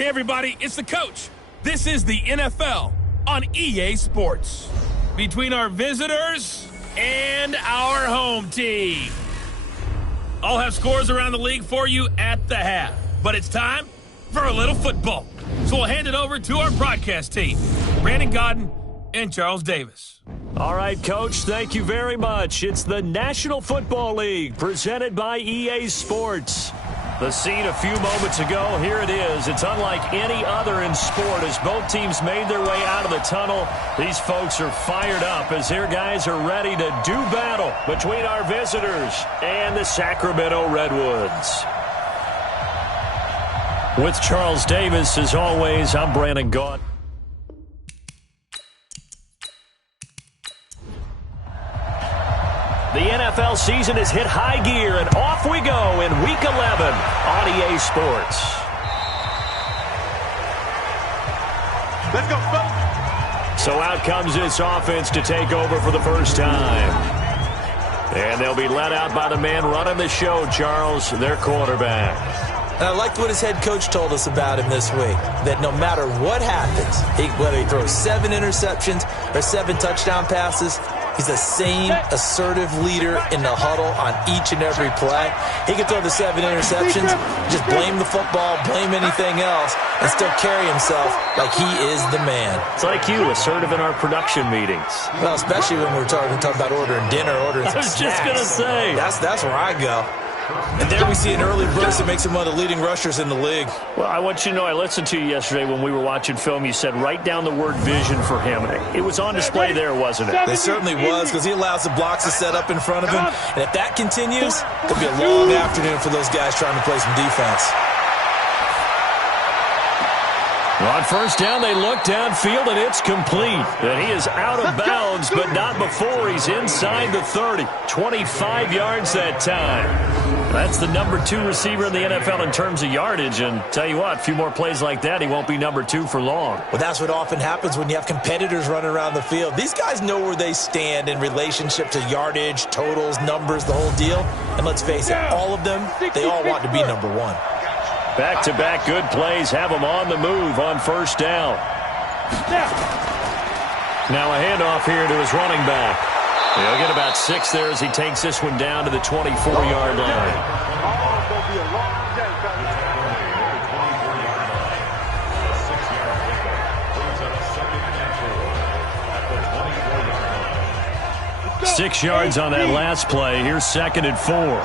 Hey, everybody, it's the coach. This is the NFL on EA Sports. Between our visitors and our home team. I'll have scores around the league for you at the half. But it's time for a little football. So we'll hand it over to our broadcast team, Brandon Godden and Charles Davis. All right, Coach, thank you very much. It's the National Football League presented by EA Sports. The scene a few moments ago, here it is. It's unlike any other in sport as both teams made their way out of the tunnel. These folks are fired up as their guys are ready to do battle between our visitors and the Sacramento Redwoods. With Charles Davis, as always, I'm Brandon Gaud. The NFL season has hit high gear, and off we go in Week 11 on EA Sports. Let's go, folks. So out comes this offense to take over for the first time. And they'll be led out by the man running the show, Charles, their quarterback. And I liked what his head coach told us about him this week, that no matter what happens, whether he throws 7 interceptions or 7 touchdown passes, he's the same assertive leader in the huddle on each and every play. He can throw the 7 interceptions, just blame the football, blame anything else, and still carry himself like he is the man. It's like you, assertive in our production meetings. Well, especially when we're talking about ordering dinner, ordering some snacks. I was just going to say. That's where I go. And there we see an early burst that makes him one of the leading rushers in the league. Well, I want you to know, I listened to you yesterday when we were watching film. You said write down the word vision for him. It was on display there, wasn't it? It certainly was, because he allows the blocks to set up in front of him. And if that continues, it'll be a long afternoon for those guys trying to play some defense. On first down, they look downfield, and it's complete. And he is out of bounds, but not before he's inside the 30. 25 yards that time. That's the number 2 receiver in the NFL in terms of yardage. And tell you what, a few more plays like that, he won't be number 2 for long. Well, that's what often happens when you have competitors running around the field. These guys know where they stand in relationship to yardage, totals, numbers, the whole deal. And let's face it, all of them, they all want to be number 1. Back-to-back good plays have him on the move on first down. Now a handoff here to his running back. He'll get about 6 there as he takes this one down to the 24-yard line. 6 yards on that last play. Here's 2nd and 4.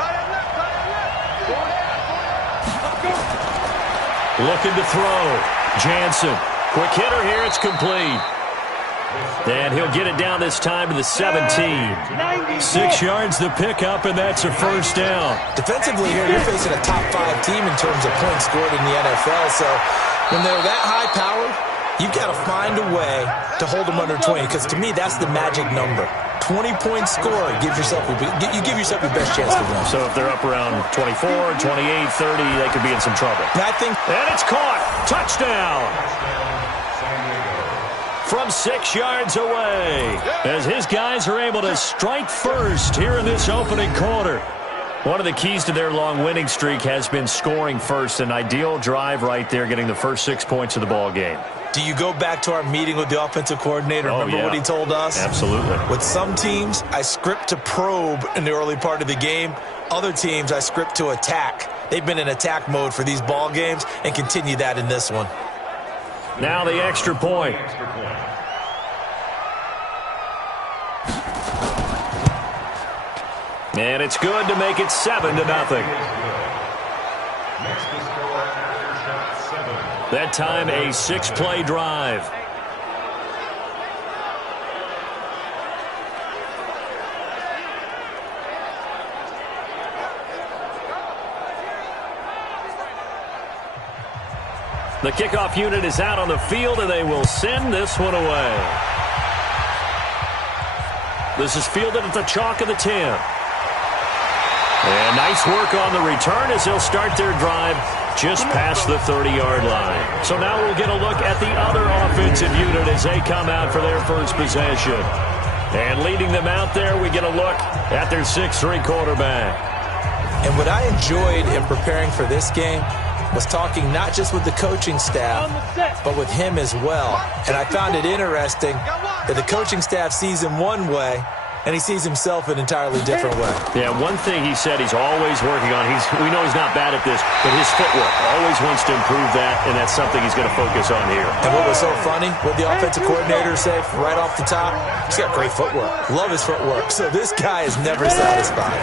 Looking to throw. Jansen. Quick hitter here. It's complete. And he'll get it down this time to the 17. 6 yards the pickup, and that's a first down. Defensively here, you're facing a top 5 team in terms of points scored in the NFL. So when they're that high-powered, you've got to find a way to hold them under 20, because to me, that's the magic number. 20-point score, you give yourself your best chance to win. So if they're up around 24, 28, 30, they could be in some trouble. And it's caught. Touchdown. From 6 yards away, as his guys are able to strike first here in this opening quarter. One of the keys to their long winning streak has been scoring first. An ideal drive right there, getting the first 6 points of the ball game. Do you go back to our meeting with the offensive coordinator? Remember what he told us? Absolutely. With some teams, I script to probe in the early part of the game. Other teams, I script to attack. They've been in attack mode for these ball games and continue that in this one. Now the extra point. And it's good to make it 7-0. That time a 6-play drive. The kickoff unit is out on the field, and they will send this one away. This is fielded at the chalk of the 10. And nice work on the return as they'll start their drive just past the 30-yard line. So now we'll get a look at the other offensive unit as they come out for their first possession. And leading them out there, we get a look at their 6'3" quarterback. And what I enjoyed in preparing for this game was talking not just with the coaching staff, but with him as well. And I found it interesting that the coaching staff sees him one way, and he sees himself an entirely different way. Yeah, one thing he said he's always working on, we know he's not bad at this, but his footwork, always wants to improve that, and that's something he's going to focus on here. And what was so funny, what the offensive coordinator said right off the top, he's got great footwork. Love his footwork. So this guy is never satisfied.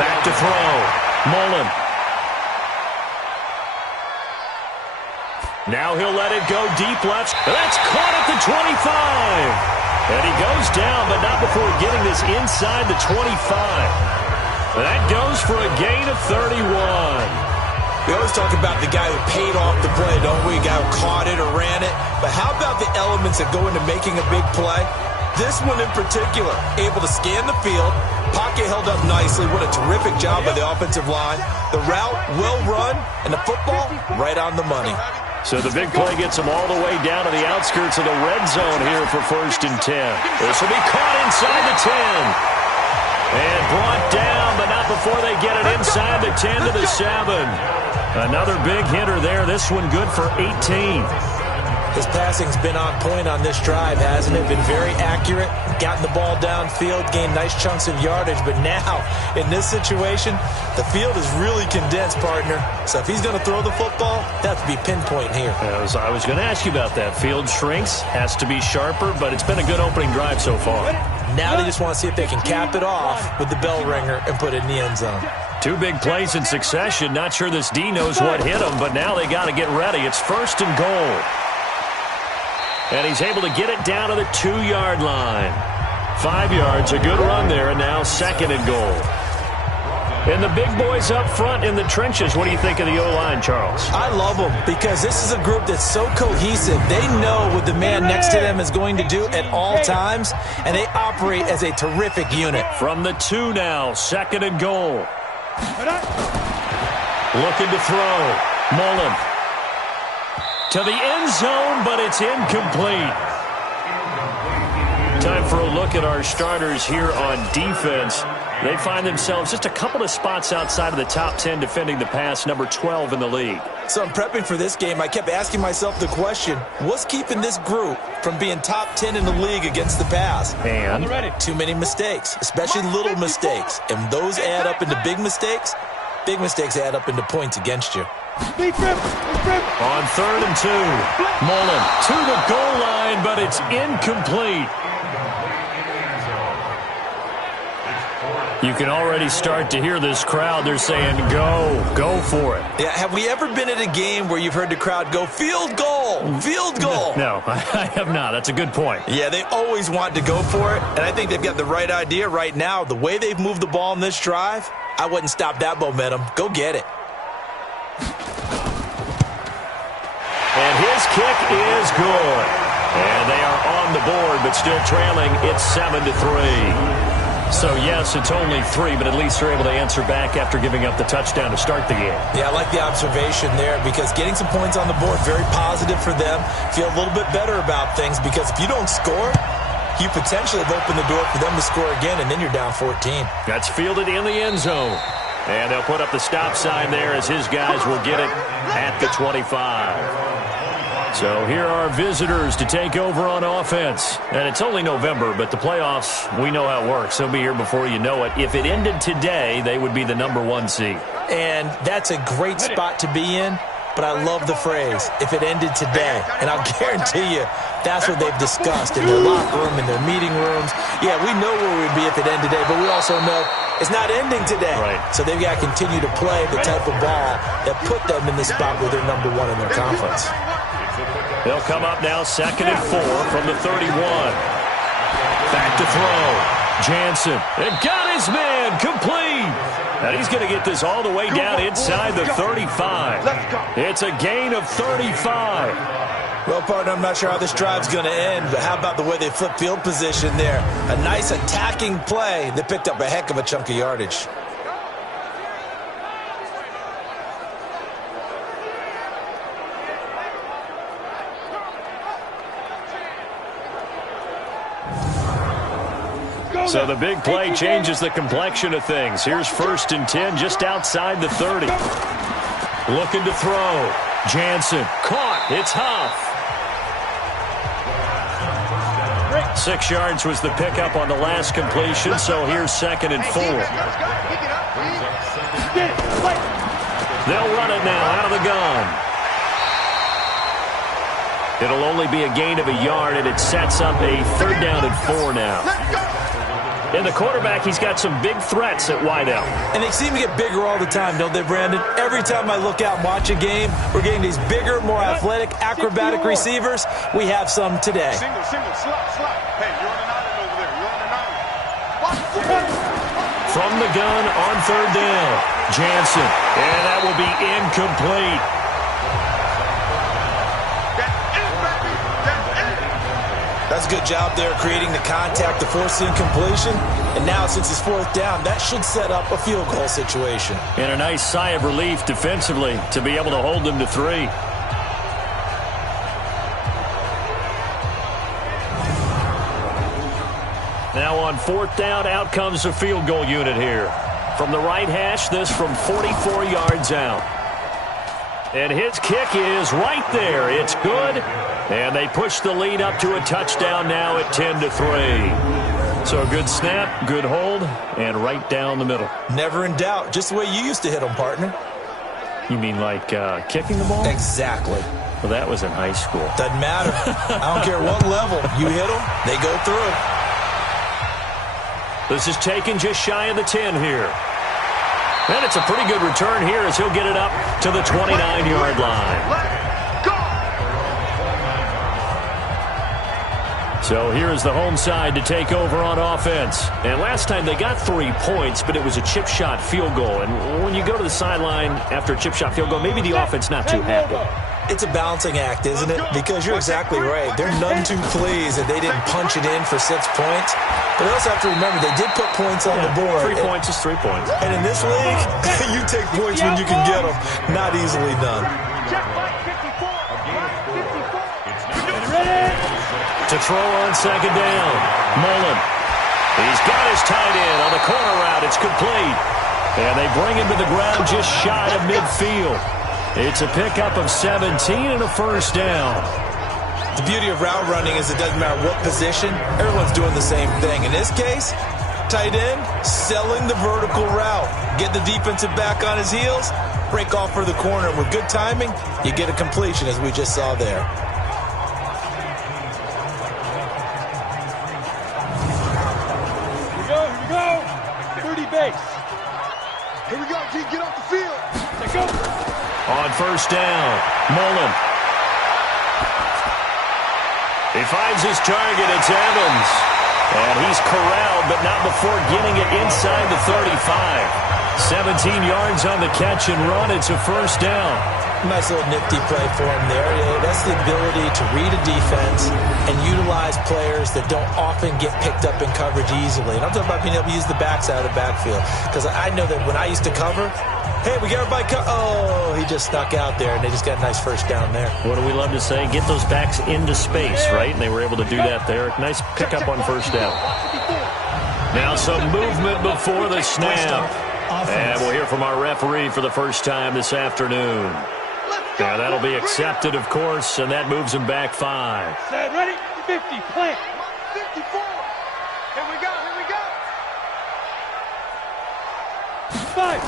Back to throw. Mullen. Now he'll let it go deep left. That's caught at the 25. And he goes down, but not before getting this inside the 25. That goes for a gain of 31. We always talk about the guy who paid off the play, don't we? A guy who caught it or ran it. But how about the elements that go into making a big play? This one in particular, able to scan the field. Pocket held up nicely. What a terrific job by the offensive line. The route, well run, and the football, right on the money. So the big play gets them all the way down to the outskirts of the red zone here for 1st and 10. This will be caught inside the 10. And brought down, but not before they get it inside the 10 to the 7. Another big hitter there. This one good for 18. His passing's been on point on this drive, hasn't it? Been very accurate, gotten the ball downfield, gained nice chunks of yardage. But now, in this situation, the field is really condensed, partner. So if he's going to throw the football, that has to be pinpoint here. I was going to ask you about that. Field shrinks, has to be sharper, but it's been a good opening drive so far. Now they just want to see if they can cap it off with the bell ringer and put it in the end zone. Two big plays in succession. Not sure this D knows what hit him, but now they got to get ready. It's 1st and goal. And he's able to get it down to the 2-yard line. 5 yards, a good run there, and now 2nd and goal. And the big boys up front in the trenches, what do you think of the O-line, Charles? I love them because this is a group that's so cohesive. They know what the man next to them is going to do at all times, and they operate as a terrific unit. From the 2 now, 2nd and goal. Looking to throw. Mullen. To the end zone, but it's incomplete. Time for a look at our starters here on defense. They find themselves just a couple of spots outside of the top 10 defending the pass, number 12 in the league. So I'm prepping for this game. I kept asking myself the question, what's keeping this group from being top 10 in the league against the pass? And too many mistakes, especially little mistakes. And those add up into big mistakes. Big mistakes add up into points against you. On 3rd and 2, Mullen to the goal line, but it's incomplete. You can already start to hear this crowd. They're saying, go for it. Yeah, have we ever been at a game where you've heard the crowd go, field goal, field goal? No, I have not. That's a good point. Yeah, they always want to go for it, and I think they've got the right idea right now. The way they've moved the ball in this drive, I wouldn't stop that momentum. Go get it. And his kick is good. And they are on the board, but still trailing. It's 7-3. So, yes, it's only 3, but at least they're able to answer back after giving up the touchdown to start the game. Yeah, I like the observation there because getting some points on the board, very positive for them. Feel a little bit better about things because if you don't score, you potentially have opened the door for them to score again, and then you're down 14. That's fielded in the end zone. And they'll put up the stop sign there as his guys will get it at the 25. So here are visitors to take over on offense. And it's only November, but the playoffs, we know how it works. They'll be here before you know it. If it ended today, they would be the number 1 seed. And that's a great spot to be in, but I love the phrase, if it ended today. And I'll guarantee you, that's what they've discussed in their locker room, in their meeting rooms. Yeah, we know where we'd be if it ended today, but we also know it's not ending today. Right. So they've got to continue to play the type of ball that put them in the spot where they're number 1 in their conference. They'll come up now 2nd and 4 from the 31. Back to throw. Jansen. And got his man complete. And he's going to get this all the way down inside the 35. It's a gain of 35. Well, partner, I'm not sure how this drive's going to end, but how about the way they flip field position there? A nice attacking play. They picked up a heck of a chunk of yardage. So the big play changes the complexion of things. Here's 1st and 10 just outside the 30. Looking to throw. Jansen caught. It's Huff. 6 yards was the pickup on the last completion, so here's 2nd and 4. They'll run it now out of the gun. It'll only be a gain of a yard, and it sets up a 3rd down and 4 now. And the quarterback, he's got some big threats at wideout. And they seem to get bigger all the time, don't they, Brandon? Every time I look out and watch a game, we're getting these bigger, more athletic, acrobatic receivers. We have some today. Single, slot. Hey, you're on an island over there. You're on an island. From the gun on 3rd down, Jansen. And that will be incomplete. That's a good job there creating the contact to force the incompletion. And now, since it's 4th down, that should set up a field goal situation. And a nice sigh of relief defensively to be able to hold them to 3. Now on 4th down, out comes the field goal unit here. From the right hash, this from 44 yards out. And his kick is right there. It's good. And they push the lead up to a touchdown now at 10-3. So a good snap, good hold, and right down the middle. Never in doubt. Just the way you used to hit them, partner. You mean like kicking the ball? Exactly. Well, that was in high school. Doesn't matter. I don't care what level. You hit them, they go through. This is taken just shy of the 10 here. And it's a pretty good return here as he'll get it up to the 29-yard line. So here is the home side to take over on offense. And last time they got 3 points, but it was a chip shot field goal. And when you go to the sideline after a chip shot field goal, maybe the offense not too happy. It's a balancing act, isn't it? Because you're exactly right. They're none too pleased that they didn't punch it in for 6 points. But they also have to remember they did put points on the board. 3 points is 3 points. And in this league, you take points when you can get them. Not easily done. To throw on 2nd down. Mullen. He's got his tight end on the corner route. It's complete. And they bring him to the ground just shy of midfield. It's a pickup of 17 and a 1st down. The beauty of route running is it doesn't matter what position. Everyone's doing the same thing. In this case, tight end, selling the vertical route. Get the defensive back on his heels, break off for the corner. With good timing, you get a completion as we just saw there. Here we go. 30 base. Here we go, G. Get off the field. Let's go. On 1st down, Mullen. He finds his target. It's Evans. And he's corralled, but not before getting it inside the 35. 17 yards on the catch and run. It's a 1st down. Nice little nifty play for him there. That's the ability to read a defense and utilize players that don't often get picked up in coverage easily. And I'm talking about being able to use the backs out of the backfield. Because I know that when I used to cover, hey, we got everybody oh, he just snuck out there, and they just got a nice 1st down there. What do we love to say? Get those backs into space, right? And they were able to do that there. Nice pickup on 1st down. Now some movement before the snap. And we'll hear from our referee for the first time this afternoon. Yeah, that'll be accepted, of course, and that moves him back 5. Set, ready? 50, plant. 54. Here we go. 5.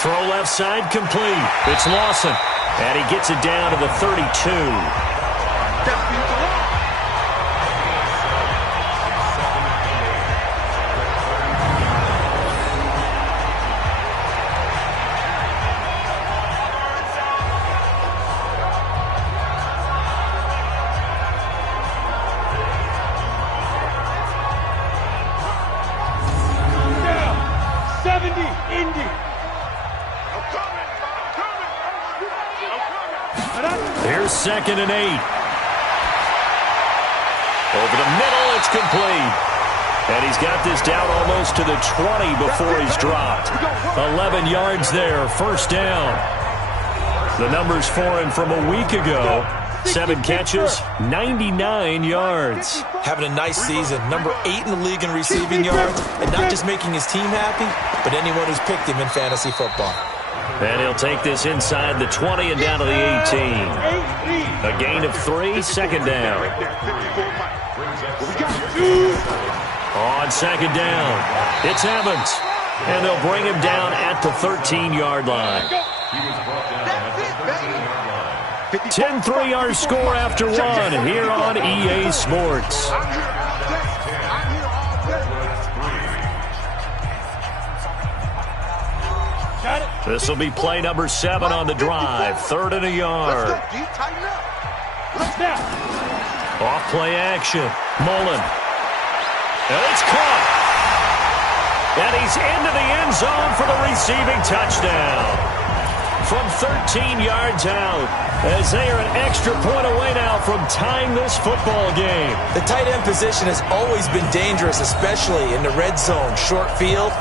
Throw left side complete. It's Lawson. And he gets it down to the 32. Here's 2nd and 8. Over the middle, it's complete. And he's got this down almost to the 20 before he's dropped. 11 yards there, 1st down. The numbers for him from a week ago. 7 catches, 99 yards. Having a nice season. Number 8 in the league in receiving yards. And not just making his team happy, but anyone who's picked him in fantasy football. And he'll take this inside the 20 and down to the 18. A gain of 3, second down. On second down, it's Evans. And they'll bring him down at the 13-yard line. 10-3 our score after one here on EA Sports. This will be play number 7 on the drive. 3rd and a yard. Off play action. Mullen. And it's caught. And he's into the end zone for the receiving touchdown. From 13 yards out, as they are an extra point away now from tying this football game. The tight end position has always been dangerous, especially in the red zone, short field.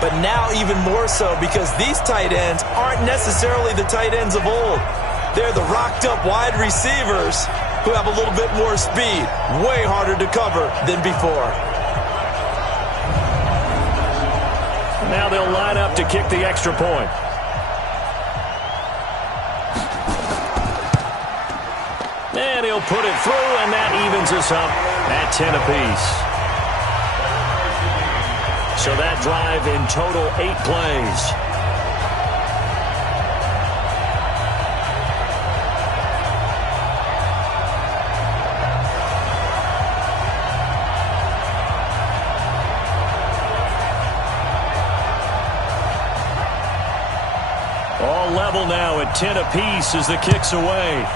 But now even more so because these tight ends aren't necessarily the tight ends of old. They're the rocked-up wide receivers who have a little bit more speed, way harder to cover than before. Now they'll line up to kick the extra point. And he'll put it through, and that evens us up at 10 apiece. So that drive in total 8 plays. All level now at 10 apiece as the kick's away.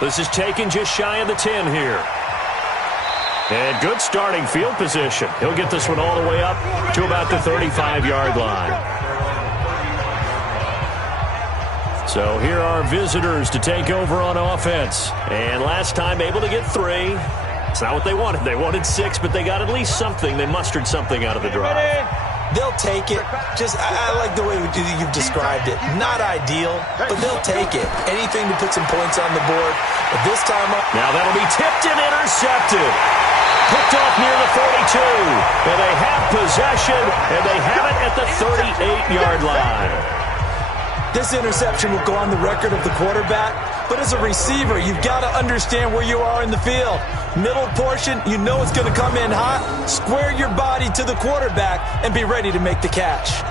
This is taken just shy of the 10 here. And good starting field position. He'll get this one all the way up to about the 35-yard line. So here are visitors to take over on offense. And last time able to get 3. It's not what they wanted. They wanted 6, but they got at least something. They mustered something out of the drive. They'll take it. I like the way you've described it. Not ideal, but they'll take it. Anything to put some points on the board. But this time up. Now that'll be tipped and intercepted. Picked off near the 42. And they have possession, and they have it at the 38-yard line. This interception will go on the record of the quarterback, but as a receiver, you've got to understand where you are in the field. Middle portion, you know it's going to come in hot. Square your body to the quarterback and be ready to make the catch.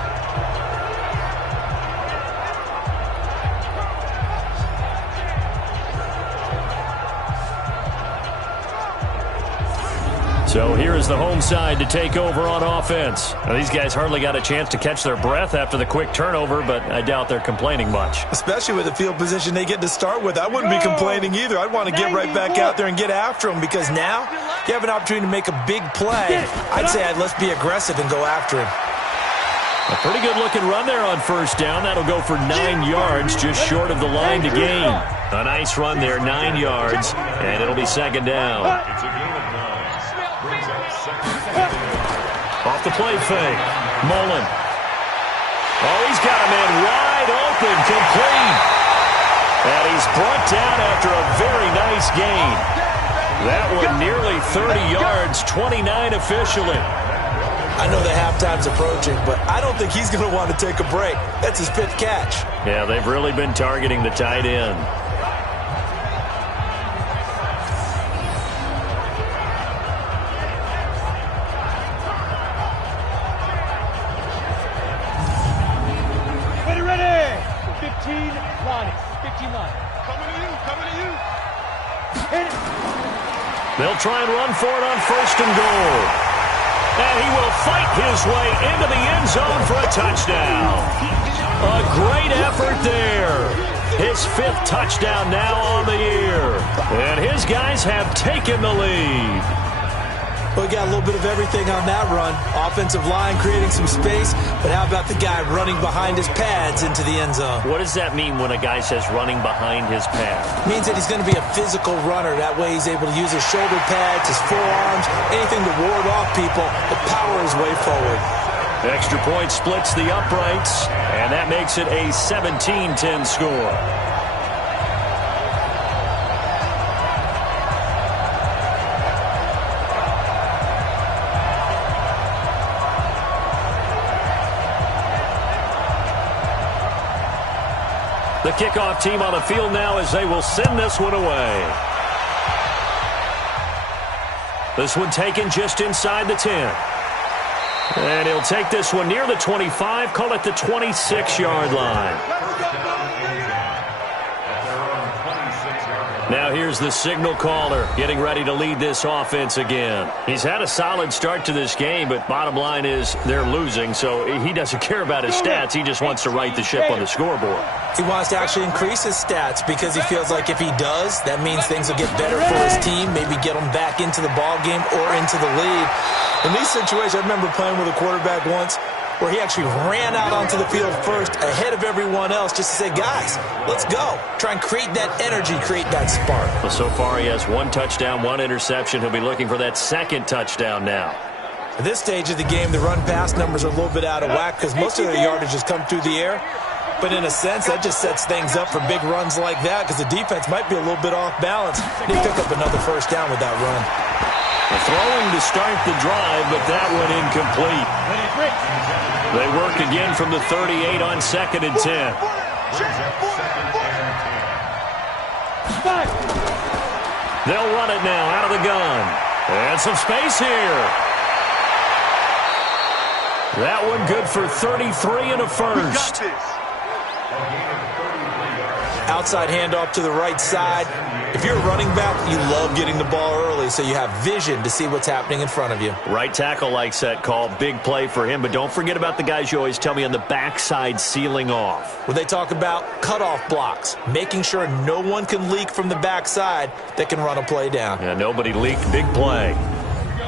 So here is the home side to take over on offense. Now, these guys hardly got a chance to catch their breath after the quick turnover, but I doubt they're complaining much. Especially with the field position they get to start with. I wouldn't be complaining either. I'd want to get right back out there and get after them because now you have an opportunity to make a big play. I'd say let's be aggressive and go after him. A pretty good-looking run there on first down. That'll go for 9 yards, just short of the line to gain. A nice run there, 9 yards, and it'll be second down. Off the play fake. Mullen. Oh, he's got a man wide open, complete. And he's brought down after a very nice gain. That one nearly 30 yards, 29 officially. I know the halftime's approaching, but I don't think he's going to want to take a break. That's his 5th catch. Yeah, they've really been targeting the tight end. They'll try and run for it on 1st and goal. And he will fight his way into the end zone for a touchdown. A great effort there. His 5th touchdown now on the year. And his guys have taken the lead. We got a little bit of everything on that run. Offensive line creating some space, but how about the guy running behind his pads into the end zone? What does that mean when a guy says running behind his pad? It means that he's going to be a physical runner. That way he's able to use his shoulder pads, his forearms, anything to ward off people, but power his way forward. Extra point splits the uprights, and that makes it a 17-10 score. kickoff team on the field now as they will send this one away. This one taken just inside the 10. And he'll take this one near the 25, call it the 26-yard line. Now here's the signal caller getting ready to lead this offense again. He's had a solid start to this game, but bottom line is they're losing, so he doesn't care about his stats. He just wants to right the ship on the scoreboard. He wants to actually increase his stats because he feels like if he does, that means things will get better for his team, maybe get them back into the ball game or into the lead. In these situations, I remember playing with a quarterback once where he actually ran out onto the field first ahead of everyone else just to say, guys, let's go. Try and create that energy, create that spark. Well, so far he has 1 touchdown, 1 interception. He'll be looking for that 2nd touchdown now. At this stage of the game, the run-pass numbers are a little bit out of whack because most of their yardage has come through the air. But in a sense, that just sets things up for big runs like that because the defense might be a little bit off balance. They pick up another first down with that run. Throwing to start the drive, but that one incomplete. They work again from the 38 on 2nd and 10. They'll run it now out of the gun. And some space here. That one good for 33 and a first. Outside handoff to the right side. If you're a running back, you love getting the ball early so you have vision to see what's happening in front of you. Right tackle likes that call. Big play for him, but don't forget about the guys you always tell me on the backside sealing off. When they talk about cutoff blocks, making sure no one can leak from the backside that can run a play down. Yeah, nobody leaked. Big play.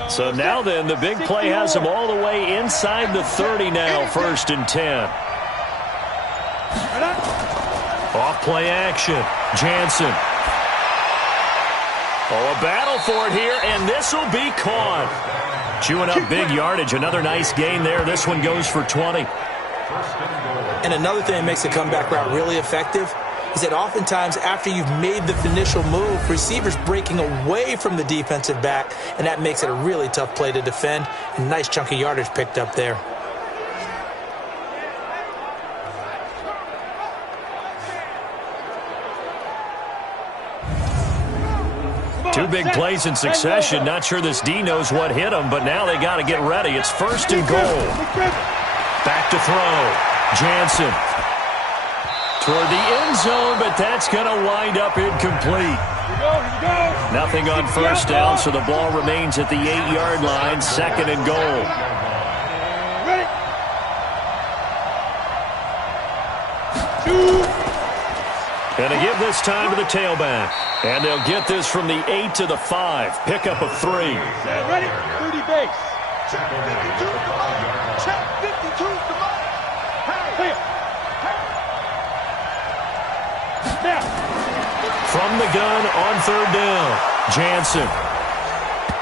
So now then, the big play has them all the way inside the 30 now, 1st and 10. Off play action. Jansen. Oh, a battle for it here, and this will be caught. Chewing up big yardage. Another nice gain there. This one goes for 20. And another thing that makes the comeback route really effective is that oftentimes after you've made the initial move, receivers breaking away from the defensive back, and that makes it a really tough play to defend. A nice chunk of yardage picked up there. Two big plays in succession. Not sure this D knows what hit him, but now they got to get ready. It's 1st and goal. Back to throw. Jansen. Toward the end zone, but that's going to wind up incomplete. Nothing on first down, so the ball remains at the 8-yard line. 2nd and goal. And to give this time to the tailback. And they'll get this from the 8 to the 5. Pickup of 3. Ready? 30 base. Check 52 to the line. Check 52 to the line. Hey. Now. From the gun on 3rd down. Jansen.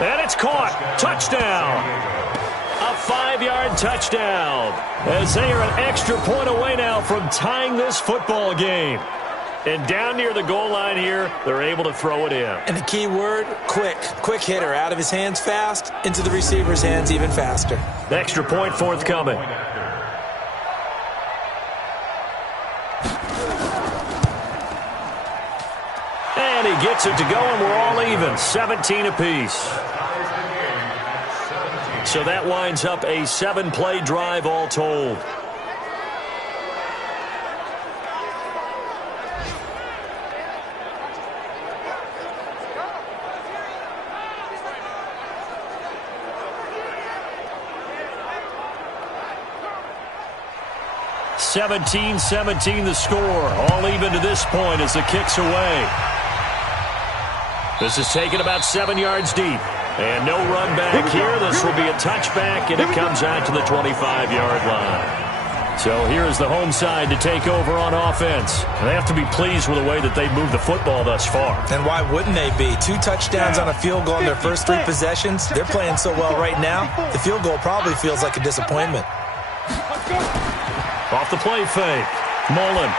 And it's caught. Touchdown. A 5-yard touchdown. As they are an extra point away now from tying this football game. And down near the goal line here, they're able to throw it in. And the key word, quick. Quick hitter. Out of his hands fast, into the receiver's hands even faster. Extra point forthcoming. And he gets it to go, and we're all even. 17 apiece. So that winds up a 7-play drive all told. (17-17) the score. All even to this point as the kick's away. This is taken about 7 yards deep. And no run back here. This will be a touchback, and it comes out to the 25-yard line. So here's the home side to take over on offense. They have to be pleased with the way that they've moved the football thus far. And why wouldn't they be? 2 touchdowns on a field goal in their first 3 possessions. They're playing so well right now, the field goal probably feels like a disappointment. Off the play fake. Mullen.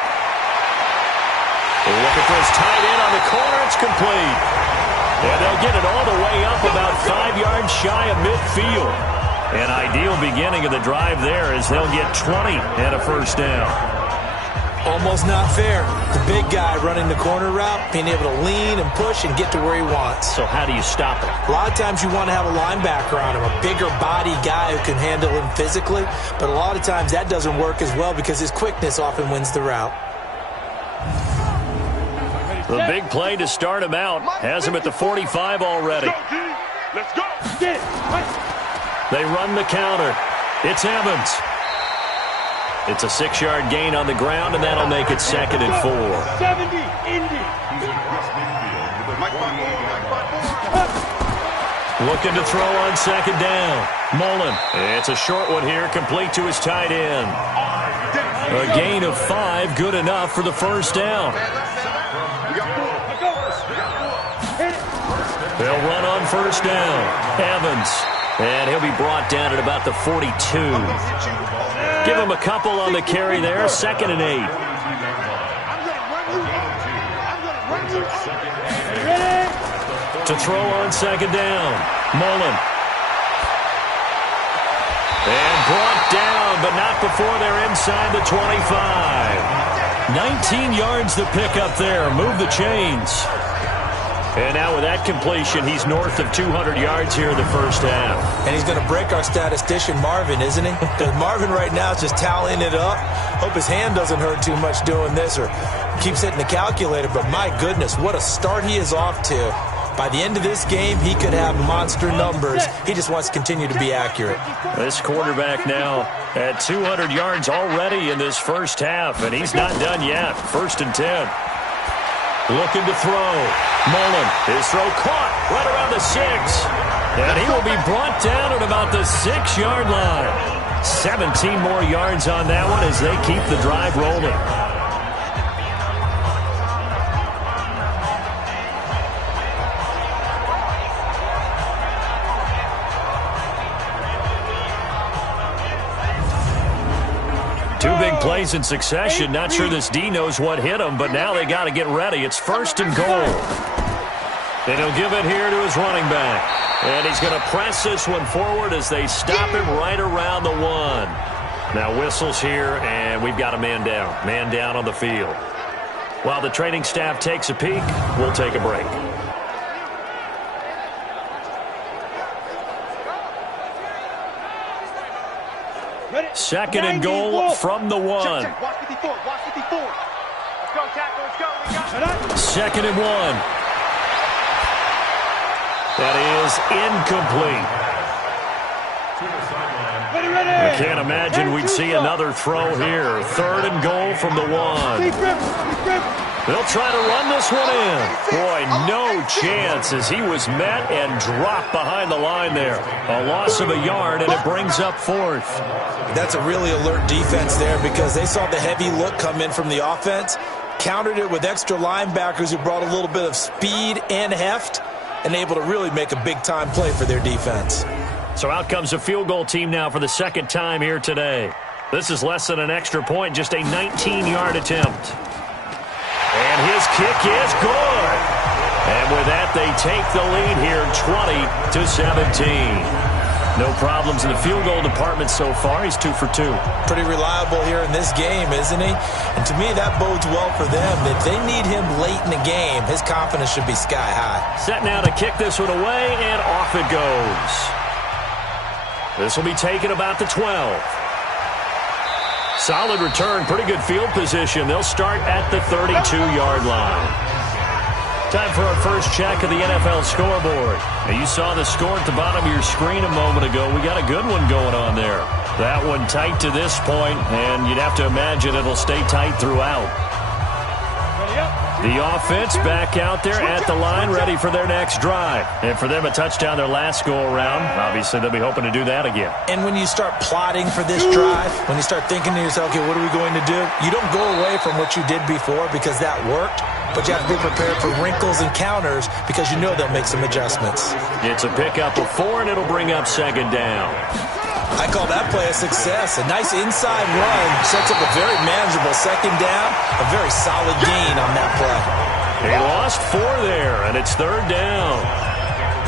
Looking for his tight end on the corner. It's complete. And they'll get it all the way up about 5 yards shy of midfield. An ideal beginning of the drive there as they'll get 20 and a first down. Almost not fair. The big guy running the corner route, being able to lean and push and get to where he wants. So how do you stop it? A lot of times you want to have a linebacker on him, a bigger body guy who can handle him physically, but a lot of times that doesn't work as well because his quickness often wins the route. The big play to start him out has him at the 45 already. Let's go. They run the counter. It's Evans. It's a 6-yard gain on the ground, and that'll make it 2nd and 4. 70, Indy. Looking to throw on 2nd down. Mullen. It's a short one here, complete to his tight end. A gain of 5, good enough for the first down. They'll run on first down. Evans. And he'll be brought down at about the 42. Give him a couple on the carry there. 2nd and 8. To throw on 2nd down. Mullen. And brought down, but not before they're inside the 25. 19 yards to pick up there. Move the chains. And now with that completion, he's north of 200 yards here in the first half. And he's going to break our statistician, Marvin, isn't he? Because Marvin right now is just tallying it up. Hope his hand doesn't hurt too much doing this or keeps hitting the calculator. But my goodness, what a start he is off to. By the end of this game, he could have monster numbers. He just wants to continue to be accurate. This quarterback now at 200 yards already in this first half, and he's not done yet. 1st and 10. Looking to throw. Mullen, his throw caught right around the 6. And he will be brought down at about the 6-yard line. 17 more yards on that one as they keep the drive rolling. Two big plays in succession. Not sure this D knows what hit him, but now they got to get ready. It's 1st and goal. And he'll give it here to his running back. And he's going to press this one forward as they stop him right around the 1. Now whistles here, and we've got a man down. Man down on the field. While the training staff takes a peek, we'll take a break. Second and goal from the 1. Watch 54. Watch 54. Let's go, tackle. Let's go. We got it. 2nd and 1. That is incomplete. I can't imagine we'd see another throw here. 3rd and goal from the 1. They'll try to run this one in. Boy, no chance as he was met and dropped behind the line there. A loss of a yard, and it brings up 4th. That's a really alert defense there because they saw the heavy look come in from the offense, countered it with extra linebackers who brought a little bit of speed and heft, and able to really make a big-time play for their defense. So out comes a field goal team now for the 2nd time here today. This is less than an extra point, just a 19-yard attempt. And his kick is good. And with that, they take the lead here 20-17. No problems in the field goal department so far. He's 2 for 2. Pretty reliable here in this game, isn't he? And to me, that bodes well for them. If they need him late in the game, his confidence should be sky high. Set now to kick this one away, and off it goes. This will be taken about the 12. Solid return, pretty good field position. They'll start at the 32-yard line. Time for our first check of the NFL scoreboard. Now, you saw the score at the bottom of your screen a moment ago. We got a good one going on there. That one tight to this point, and you'd have to imagine it'll stay tight throughout. The offense back out there at the line, ready for their next drive. And for them, a touchdown their last go-around. Obviously, they'll be hoping to do that again. And when you start plotting for this drive, when you start thinking to yourself, okay, what are we going to do? You don't go away from what you did before because that worked, but you have to be prepared for wrinkles and counters because you know they'll make some adjustments. It's a pickup of 4, and it'll bring up 2nd down. I call that play a success. A nice inside run sets up a very manageable 2nd down, a very solid gain on that play. He lost 4 there, and it's 3rd down.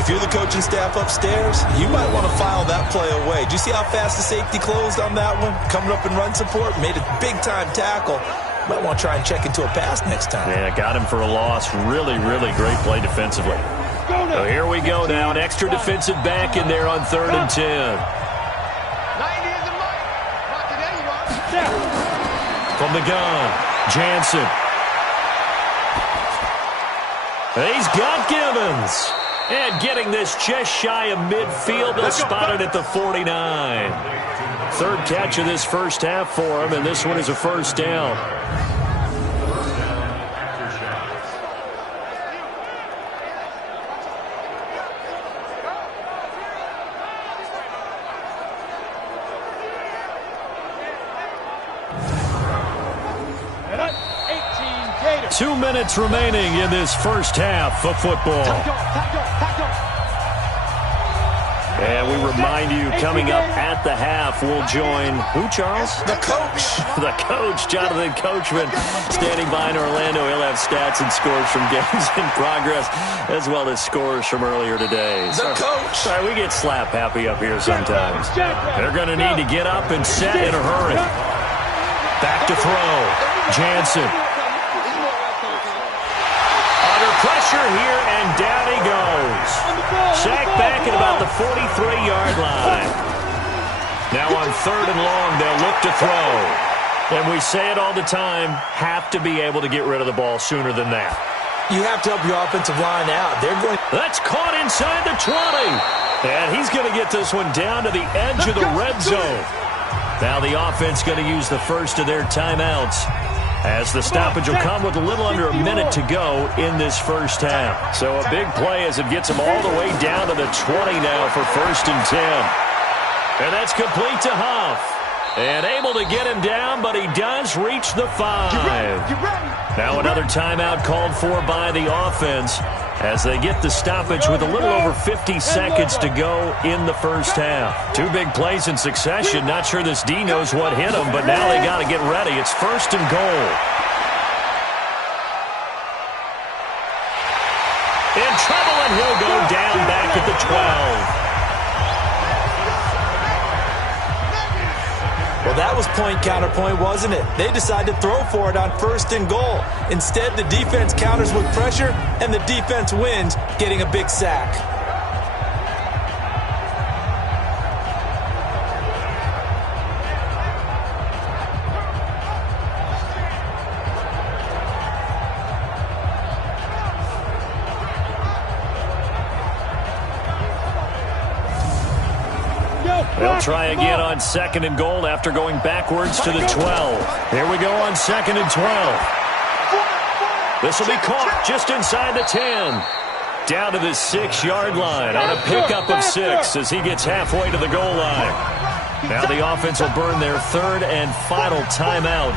If you're the coaching staff upstairs, you might want to file that play away. Do you see how fast the safety closed on that one? Coming up in run support, made a big-time tackle. Might want to try and check into a pass next time. Yeah, got him for a loss. Really, really great play defensively. So here we go now. An extra defensive back in there on 3rd and 10. From the gun, Jansen. He's got Gibbons. And getting this just shy of midfield, they'll spot it at the 49. 3rd catch of this first half for him, and this one is a first down. And 18 Gators. 2 minutes remaining in this first half of football. And we remind you, coming up at the half, we'll join who, Charles? The coach. The coach, Jonathan Coachman, standing by in Orlando. He'll have stats and scores from games in progress, as well as scores from earlier today. The coach. Sorry, we get slap happy up here sometimes. They're going to need to get up and set in a hurry. Back to throw. Jansen. Under pressure here, and down he goes. Sacked back at about the 43-yard line. Now on 3rd and long, they'll look to throw. And we say it all the time, have to be able to get rid of the ball sooner than that. You have to help your offensive line out. They're going. That's caught inside the 20. And he's going to get this one down to the edge of the red zone. Now the offense going to use the first of their timeouts, as the stoppage will come with a little under a minute to go in this first half. So a big play as it gets them all the way down to the 20 now for 1st and 10. And that's complete to Huff. And able to get him down, but he does reach the 5. Now another timeout called for by the offense as they get the stoppage with a little over 50 seconds to go in the first half. 2 big plays in succession. Not sure this D knows what hit him, but now they got to get ready. It's 1st and goal. In trouble, and he'll go down back at the 12. Well, that was point counterpoint, wasn't it? They decided to throw for it on 1st and goal. Instead, the defense counters with pressure, and the defense wins, getting a big sack. They'll try again on 2nd and goal after going backwards to the 12. Here we go on 2nd and 12. This will be caught just inside the 10. Down to the 6-yard line on a pickup of 6 as he gets halfway to the goal line. Now the offense will burn their 3rd and final timeout,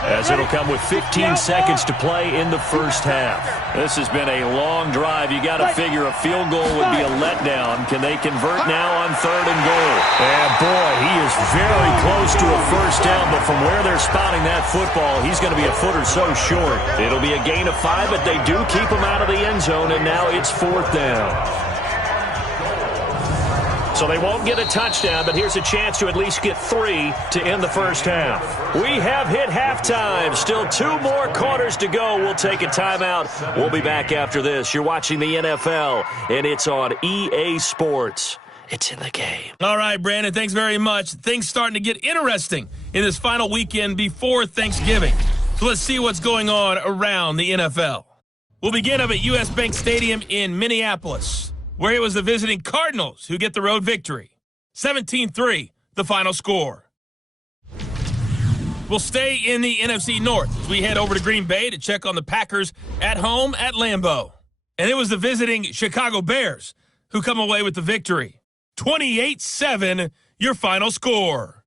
as it'll come with 15 seconds to play in the first half. This has been a long drive. You got to figure a field goal would be a letdown. Can they convert now on 3rd and goal? And boy, he is very close to a first down, but from where they're spotting that football, he's going to be a foot or so short. It'll be a gain of 5, but they do keep him out of the end zone, and now it's 4th down. So they won't get a touchdown, but here's a chance to at least get 3 to end the first half. We have hit halftime. Still 2 more quarters to go. We'll take a timeout. We'll be back after this. You're watching the NFL, and it's on EA Sports. It's in the game. All right, Brandon, thanks very much. Things starting to get interesting in this final weekend before Thanksgiving. So let's see what's going on around the NFL. We'll begin up at U.S. Bank Stadium in Minneapolis, where it was the visiting Cardinals who get the road victory. 17-3, the final score. We'll stay in the NFC North as we head over to Green Bay to check on the Packers at home at Lambeau. And it was the visiting Chicago Bears who come away with the victory. 28-7, your final score.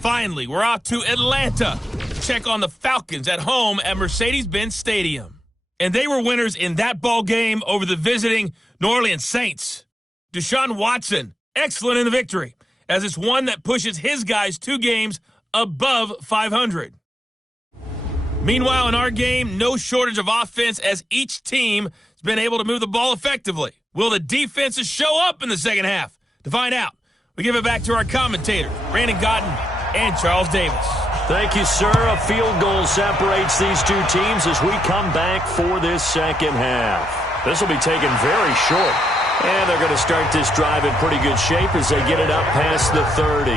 Finally, we're off to Atlanta to check on the Falcons at home at Mercedes-Benz Stadium. And they were winners in that ball game over the visiting New Orleans Saints. Deshaun Watson, excellent in the victory, as it's one that pushes his guys 2 games above 500. Meanwhile, in our game, no shortage of offense as each team has been able to move the ball effectively. Will the defenses show up in the second half? To find out, we give it back to our commentators, Brandon Gotten and Charles Davis. Thank you, sir. A field goal separates these two teams as we come back for this second half. This will be taken very short. And they're going to start this drive in pretty good shape as they get it up past the 30.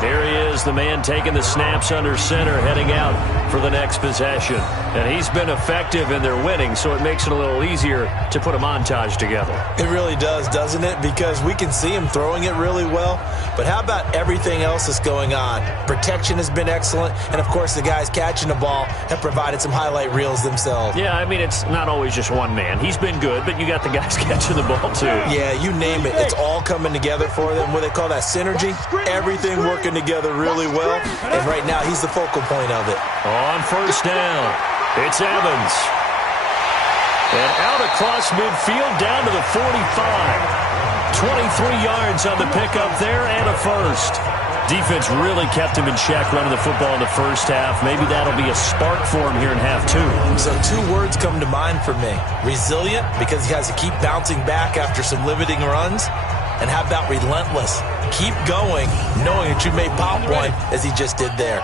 There he is, the man taking the snaps under center, heading out for the next possession. And he's been effective in their winning, so it makes it a little easier to put a montage together. It really does, doesn't it? Because we can see him throwing it really well. But how about everything else that's going on? Protection has been excellent. And, of course, the guys catching the ball have provided some highlight reels themselves. Yeah, I mean, it's not always just one man. He's been good, but you got the guys catching the ball, too. Yeah, you name it. It's all coming together for them. What they call that synergy. Everything working together really well. And right now, he's the focal point of it. On first down, it's Evans. And out across midfield down to the 45. 23 yards on the pickup there and a first. Defense really kept him in check running the football in the first half. Maybe that'll be a spark for him here in half two. So two words come to mind for me. Resilient, because he has to keep bouncing back after some limiting runs. And how about relentless? Keep going, knowing that you may pop one as he just did there.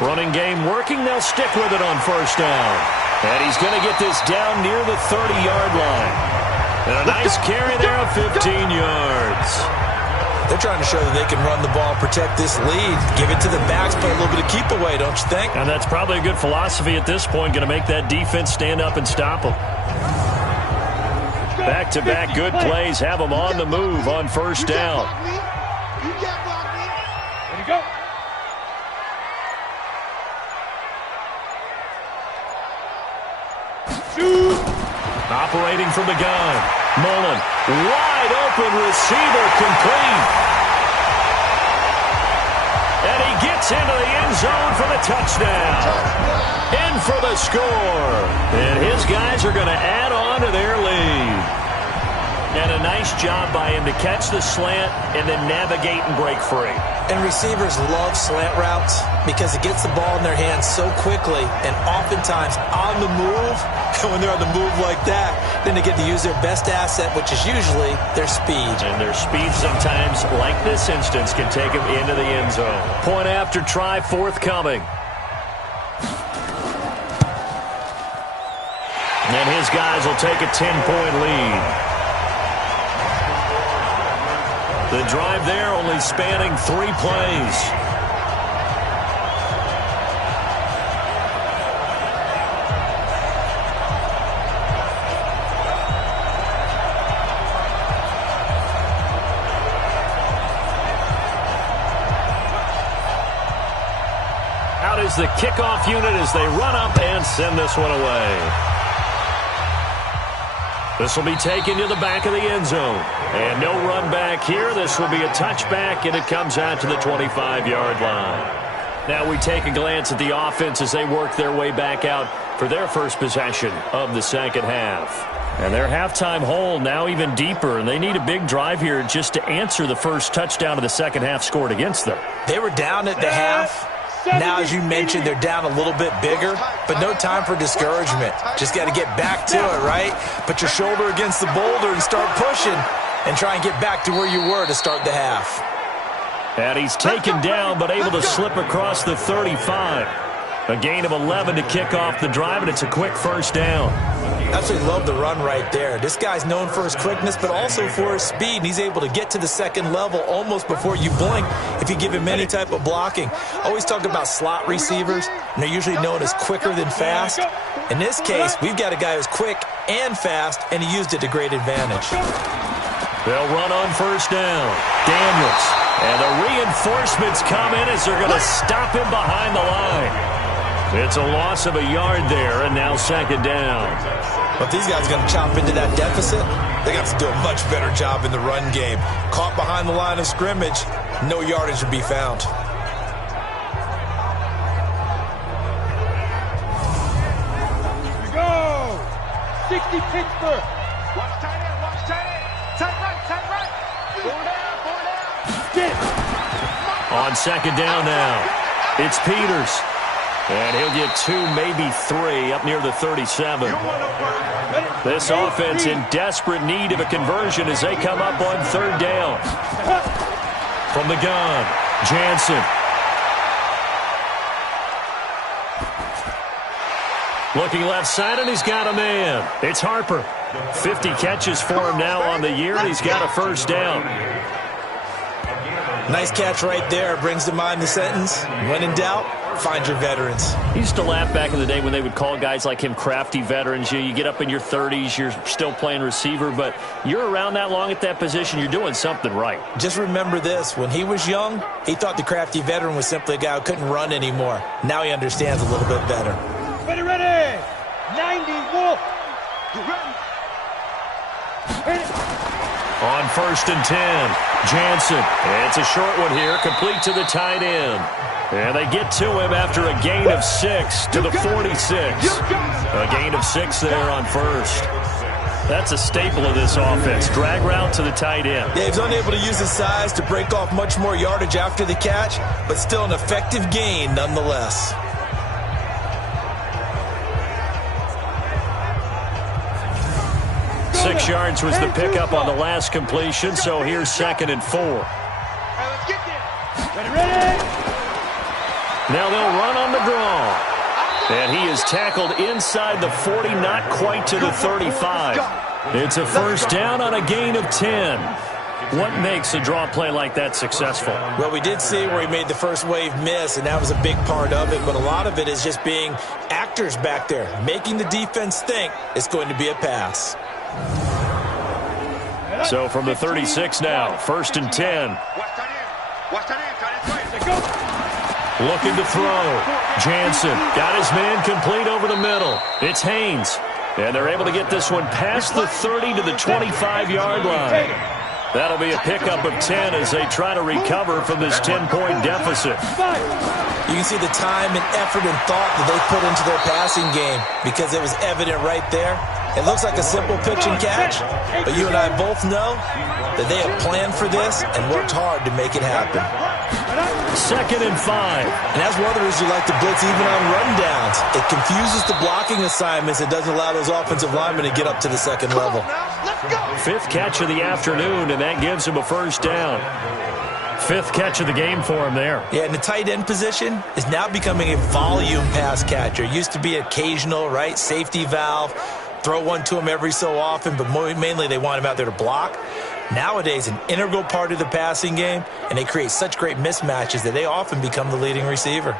Running game working. They'll stick with it on first down. And he's going to get this down near the 30-yard line. And a nice carry there of 15 yards. They're trying to show that they can run the ball, protect this lead, give it to the backs, play a little bit of keep away, don't you think? And that's probably a good philosophy at this point, going to make that defense stand up and stop them. Back-to-back good plays have them on the move on first down. There you go. Operating from the gun. Mullen, wide open receiver, complete. And he gets into the end zone for the touchdown. In for the score. And his guys are going to add on to their lead. And a nice job by him to catch the slant and then navigate and break free. And receivers love slant routes because it gets the ball in their hands so quickly and oftentimes on the move. And when they're on the move like that, then they get to use their best asset, which is usually their speed. And their speed sometimes, like this instance, can take them into the end zone. Point after try forthcoming. And his guys will take a 10-point lead. The drive there only spanning 3 plays. Out is the kickoff unit as they run up and send this one away. This will be taken to the back of the end zone. And no run back here. This will be a touchback, and it comes out to the 25-yard line. Now we take a glance at the offense as they work their way back out for their first possession of the second half. And their halftime hole now even deeper, and they need a big drive here just to answer the first touchdown of the second half scored against them. They were down at the half. Now, as you mentioned, they're down a little bit bigger, but no time for discouragement. Just got to get back to it, right? Put your shoulder against the boulder and start pushing and try and get back to where you were to start the half. And he's taken down, but able to slip across the 35. A gain of 11 to kick off the drive, and it's a quick first down. Absolutely love the run right there. This guy's known for his quickness, but also for his speed. And he's able to get to the second level almost before you blink if you give him any type of blocking. Always talk about slot receivers, and they're usually known as quicker than fast. In this case, we've got a guy who's quick and fast, and he used it to great advantage. They'll run on first down. Daniels. And the reinforcements come in as they're going to stop him behind the line. It's a loss of a yard there, and now second down. But these guys are going to chop into that deficit. They got to do a much better job in the run game. Caught behind the line of scrimmage, no yardage to be found. Here we go. 60 Pittsburgh. Watch tight end, watch tight end. Tight right, tight right. 4 down, 4 down. Get. On second down now, it's Peters. And he'll get 2, maybe 3 up near the 37. This offense in desperate need of a conversion as they come up on 3rd down. From the gun, Jansen. Looking left side, and he's got a man. It's Harper. 50 catches for him now on the year, and he's got a 1st down. Nice catch right there. Brings to mind the sentence, when in doubt, find your veterans. He used to laugh back in the day when they would call guys like him crafty veterans. You get up in your 30s, you're still playing receiver, but you're around that long at that position, you're doing something right. Just remember this. When he was young, he thought the crafty veteran was simply a guy who couldn't run anymore. Now he understands a little bit better. Ready. 90, Wolf. You ready? On 1st and 10, Jansen. It's a short one here, complete to the tight end. And they get to him after a gain of 6 to the 46. A gain of 6 there on 1st. That's a staple of this offense. Drag route to the tight end. Yeah, he's unable to use his size to break off much more yardage after the catch, but still an effective gain nonetheless. 6 yards was the pickup on the last completion, so here's 2nd and 4. Let's get this. Ready. Now they'll run on the draw. And he is tackled inside the 40, not quite to the 35. It's a 1st down on a gain of 10. What makes a draw play like that successful? Well, we did see where he made the first wave miss, and that was a big part of it, but a lot of it is just being actors back there, making the defense think it's going to be a pass. So from the 36 now, 1st and 10. Looking to throw. Jansen got his man complete over the middle. It's Haynes. And they're able to get this one past the 30 to the 25-yard line. That'll be a pickup of 10 as they try to recover from this 10-point deficit. You can see the time and effort and thought that they put into their passing game because it was evident right there. It looks like a simple pitch and catch, but you and I both know that they have planned for this and worked hard to make it happen. 2nd and 5. And that's one of the reasons you like to blitz even on rundowns. It confuses the blocking assignments. It doesn't allow those offensive linemen to get up to the 2nd level. 5th catch of the afternoon, and that gives him a 1st down. 5th catch of the game for him there. Yeah, and the tight end position is now becoming a volume pass catcher. It used to be occasional, right? Safety valve. Throw one to him every so often, but mainly they want him out there to block. Nowadays, an integral part of the passing game, and they create such great mismatches that they often become the leading receiver.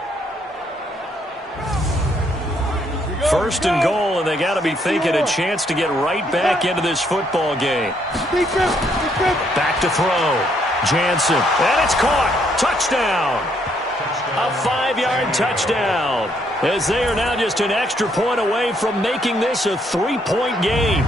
1st and goal, and they got to be thinking a chance to get right back into this football game. Back to throw. Jansen, and it's caught. Touchdown. A 5-yard touchdown, as they are now just an extra point away from making this a 3-point game.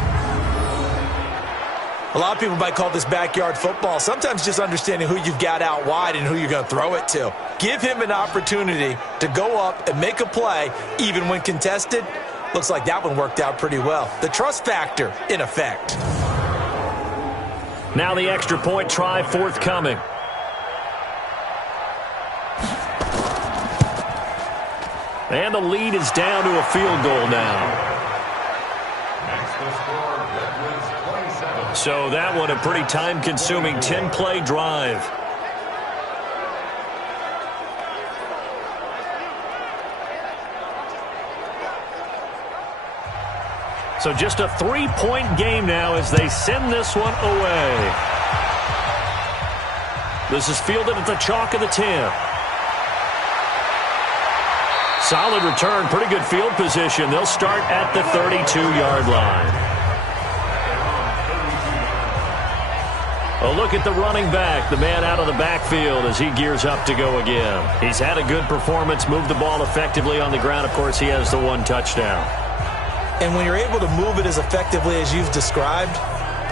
A lot of people might call this backyard football. Sometimes just understanding who you've got out wide and who you're going to throw it to. Give him an opportunity to go up and make a play, even when contested. Looks like that one worked out pretty well. The trust factor in effect. Now the extra point try forthcoming. And the lead is down to a field goal now. So that one a pretty time-consuming 10-play drive. So just a 3-point game now as they send this one away. This is fielded at the chalk of the 10. Solid return, pretty good field position. They'll start at the 32-yard line. A look at the running back, the man out of the backfield as he gears up to go again. He's had a good performance, moved the ball effectively on the ground. Of course, he has the 1 touchdown. And when you're able to move it as effectively as you've described,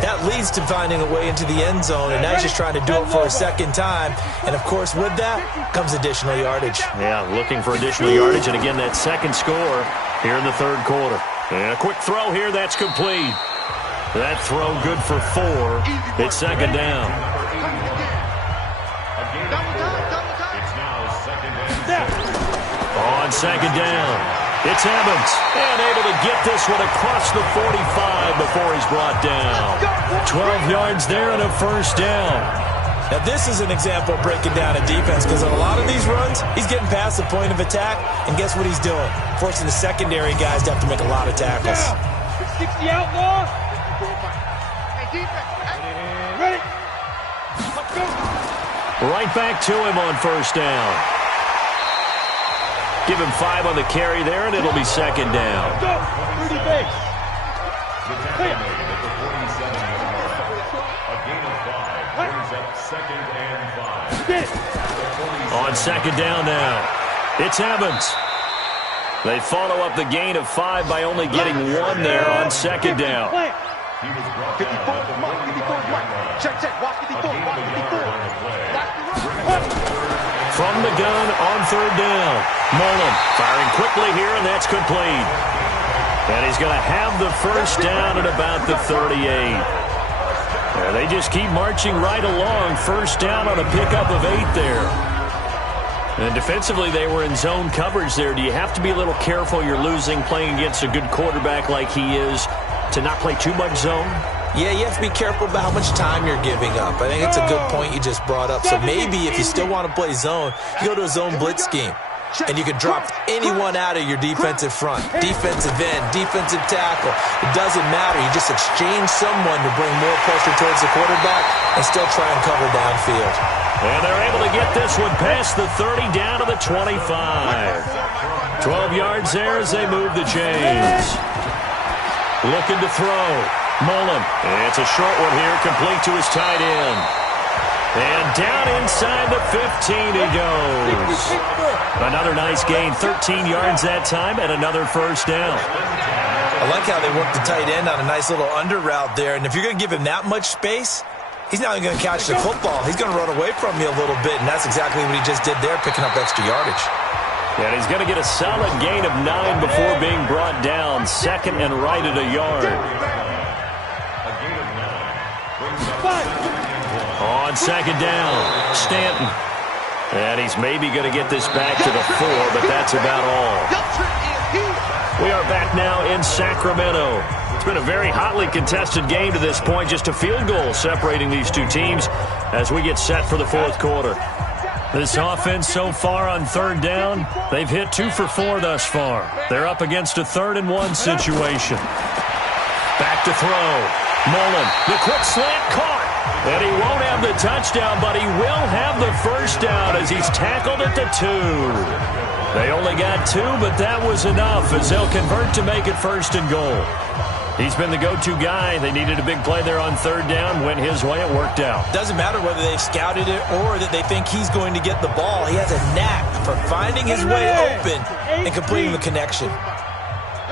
that leads to finding a way into the end zone, and now he's just trying to do it for a second time. And, of course, with that comes additional yardage. Yeah, looking for additional yardage, and again, that second score here in the 3rd quarter. And a quick throw here, that's complete. That throw good for 4. It's 2nd down. On On second down, it's Evans. And able to get this one across the 45 before he's brought down. 12 yards there and a first down. Now, this is an example of breaking down a defense because on a lot of these runs, he's getting past the point of attack, and guess what he's doing? Forcing the secondary guys to have to make a lot of tackles. 60 outlaw. Hey, defense. Ready? Let's go. Right back to him on first down. Give him 5 on the carry there, and it'll be second down. Go. 30 base. Hey. Second and 5. On second down now, it's Evans. They follow up the gain of 5 by only getting 1 there on second down. 54, mark, 54, mark. Check, watch 54, mark 54. From the gun on third down, Mullen firing quickly here, and that's complete. And he's going to have the first down at about the 38. They just keep marching right along. First down on a pickup of 8 there. And defensively, they were in zone coverage there. Do you have to be a little careful? You're losing playing against a good quarterback like he is to not play too much zone? Yeah, you have to be careful about how much time you're giving up. I think it's a good point you just brought up. So maybe if you still want to play zone, you go to a zone blitz scheme. And you can drop anyone out of your defensive front. Defensive end, defensive tackle. It doesn't matter. You just exchange someone to bring more pressure towards the quarterback and still try and cover downfield. And they're able to get this one past the 30 down to the 25. 12 yards there as they move the chains. Looking to throw. Mullen. It's a short one here, complete to his tight end. And down inside the 15 he goes. Another nice gain, 13 yards that time, and another first down. I like how they work the tight end on a nice little under route there. And if you're going to give him that much space, he's not even going to catch the football. He's going to run away from you a little bit, and that's exactly what he just did there, picking up extra yardage. And he's going to get a solid gain of 9 before being brought down. Second and right at a yard. On second down, Stanton. And he's maybe going to get this back to the 4, but that's about all. We are back now in Sacramento. It's been a very hotly contested game to this point. Just a field goal separating these two teams as we get set for the fourth quarter. This offense so far on third down, they've hit 2 for 4 thus far. They're up against a 3rd and 1 situation. Back to throw. Mullen, the quick slant caught. And he won't have the touchdown, but he will have the first down as he's tackled at the 2. They only got 2, but that was enough as they'll convert to make it 1st and goal. He's been the go-to guy. They needed a big play there on third down. Went his way. It worked out. Doesn't matter whether they've scouted it or that they think he's going to get the ball. He has a knack for finding his way open and completing the connection.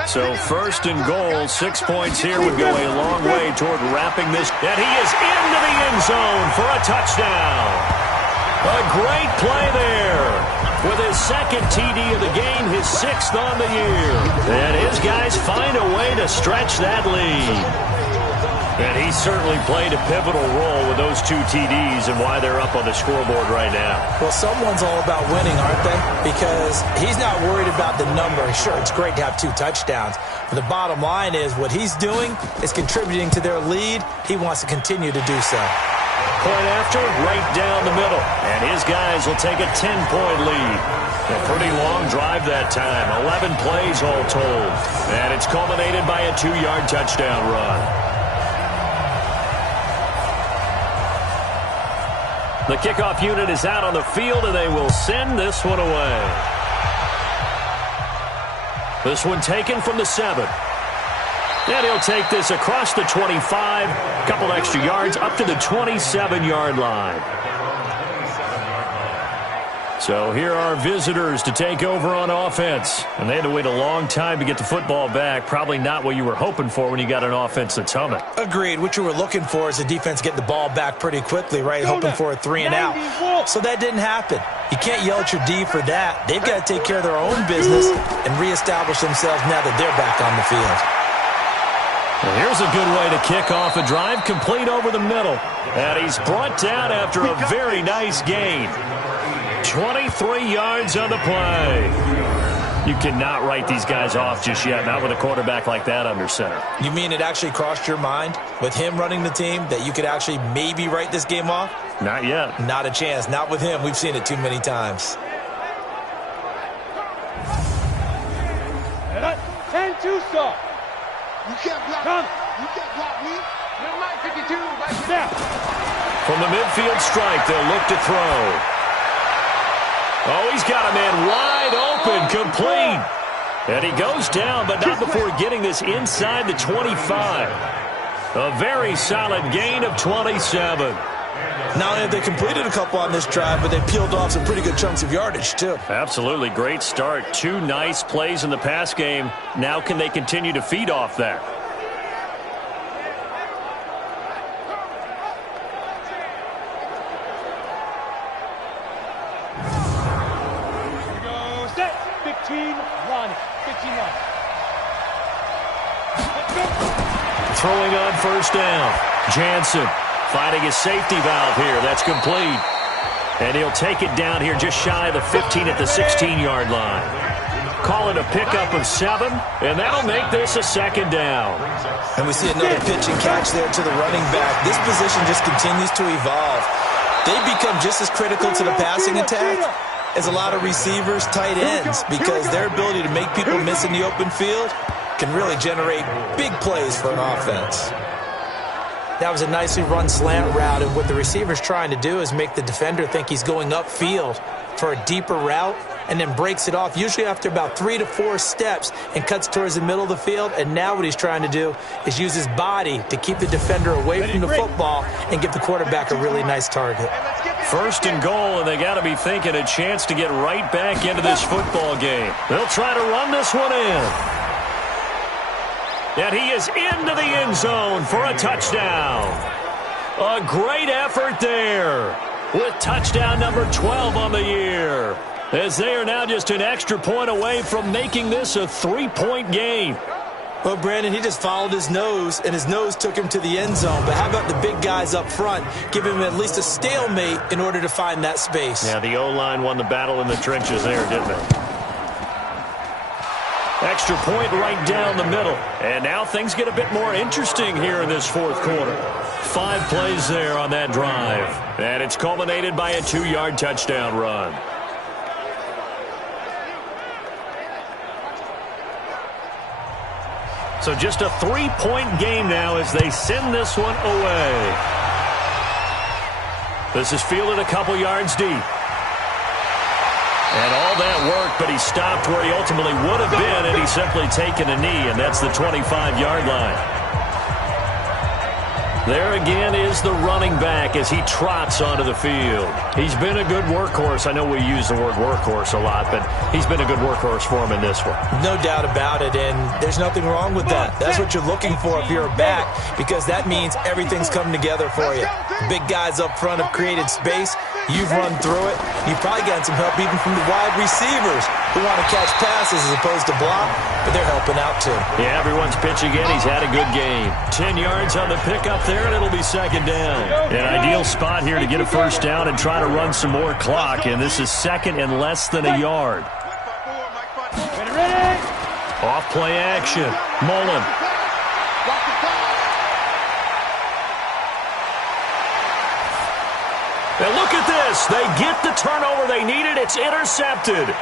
So 1st and goal, 6 points here would go a long way toward wrapping this. And he is into the end zone for a touchdown. A great play there. With his 2nd TD of the game, his 6th on the year. And his guys find a way to stretch that lead. And he certainly played a pivotal role with those 2 TDs and why they're up on the scoreboard right now. Well, someone's all about winning, aren't they? Because he's not worried about the number. Sure, it's great to have 2 touchdowns. But the bottom line is what he's doing is contributing to their lead. He wants to continue to do so. Point after, right down the middle. And his guys will take a 10-point lead. A pretty long drive that time. 11 plays all told. And it's culminated by a 2-yard touchdown run. The kickoff unit is out on the field, and they will send this one away. This one taken from the 7. And he'll take this across the 25, a couple extra yards, up to the 27-yard line. So here are visitors to take over on offense. And they had to wait a long time to get the football back. Probably not what you were hoping for when you got an offense that's humming. Agreed. What you were looking for is the defense getting the ball back pretty quickly, right? Hoping for a 3 and out. So that didn't happen. You can't yell at your D for that. They've got to take care of their own business and reestablish themselves now that they're back on the field. Well, here's a good way to kick off a drive, complete over the middle. And he's brought down after a very nice gain. 23 yards on the play. You cannot write these guys off just yet, not with a quarterback like that under center. You mean it actually crossed your mind with him running the team that you could actually maybe write this game off? Not yet. Not a chance. Not with him. We've seen it too many times. 10-2 stop. You can't block. Come. You can't block me. Number 52. Right there. From the midfield strike, they'll look to throw. Oh, he's got a man wide open, complete. And he goes down, but not before getting this inside the 25. A very solid gain of 27. Not only have they completed a couple on this drive, but they peeled off some pretty good chunks of yardage, too. Absolutely great start. 2 nice plays in the pass game. Now can they continue to feed off that? Throwing on first down. Jansen finding his safety valve here. That's complete. And he'll take it down here just shy of the 15 at the 16-yard line. Call it a pickup of 7, and that'll make this a second down. And we see another pitch and catch there to the running back. This position just continues to evolve. They become just as critical to the passing attack as a lot of receivers, tight ends, because their ability to make people miss in the open field can really generate big plays for an offense. That was a nicely run slant route, and what the receiver's trying to do is make the defender think he's going upfield for a deeper route, and then breaks it off, usually after about 3 to 4 steps, and cuts towards the middle of the field. And now what he's trying to do is use his body to keep the defender away from the football and give the quarterback a really nice target. First and goal, and they got to be thinking a chance to get right back into this football game. They'll try to run this one in. And he is into the end zone for a touchdown. A great effort there with touchdown number 12 on the year, as they are now just an extra point away from making this a 3-point game. Well, Brandon, he just followed his nose, and his nose took him to the end zone. But how about the big guys up front? Give him at least a stalemate in order to find that space. Yeah, the O-line won the battle in the trenches there, didn't it? Extra point right down the middle. And now things get a bit more interesting here in this fourth quarter. 5 plays there on that drive. And it's culminated by a 2-yard touchdown run. So just a 3-point game now as they send this one away. This is fielded a couple yards deep. And all that worked, but he stopped where he ultimately would have been, and he's simply taken a knee, and that's the 25-yard line. There again is the running back as he trots onto the field. He's been a good workhorse. I know we use the word workhorse a lot, but he's been a good workhorse for him in this one. No doubt about it, and there's nothing wrong with that. That's what you're looking for if you're a back, because that means everything's coming together for you. The big guys up front have created space. You've run through it. You've probably gotten some help even from the wide receivers who want to catch passes as opposed to block, but they're helping out too. Yeah, everyone's pitching in. He's had a good game. 10 yards on the pickup there, and it'll be second down. An ideal spot here to get a first down and try to run some more clock, and this is second and less than a yard. Off play action. Mullen. And look at this. They get the turnover they needed. It's intercepted.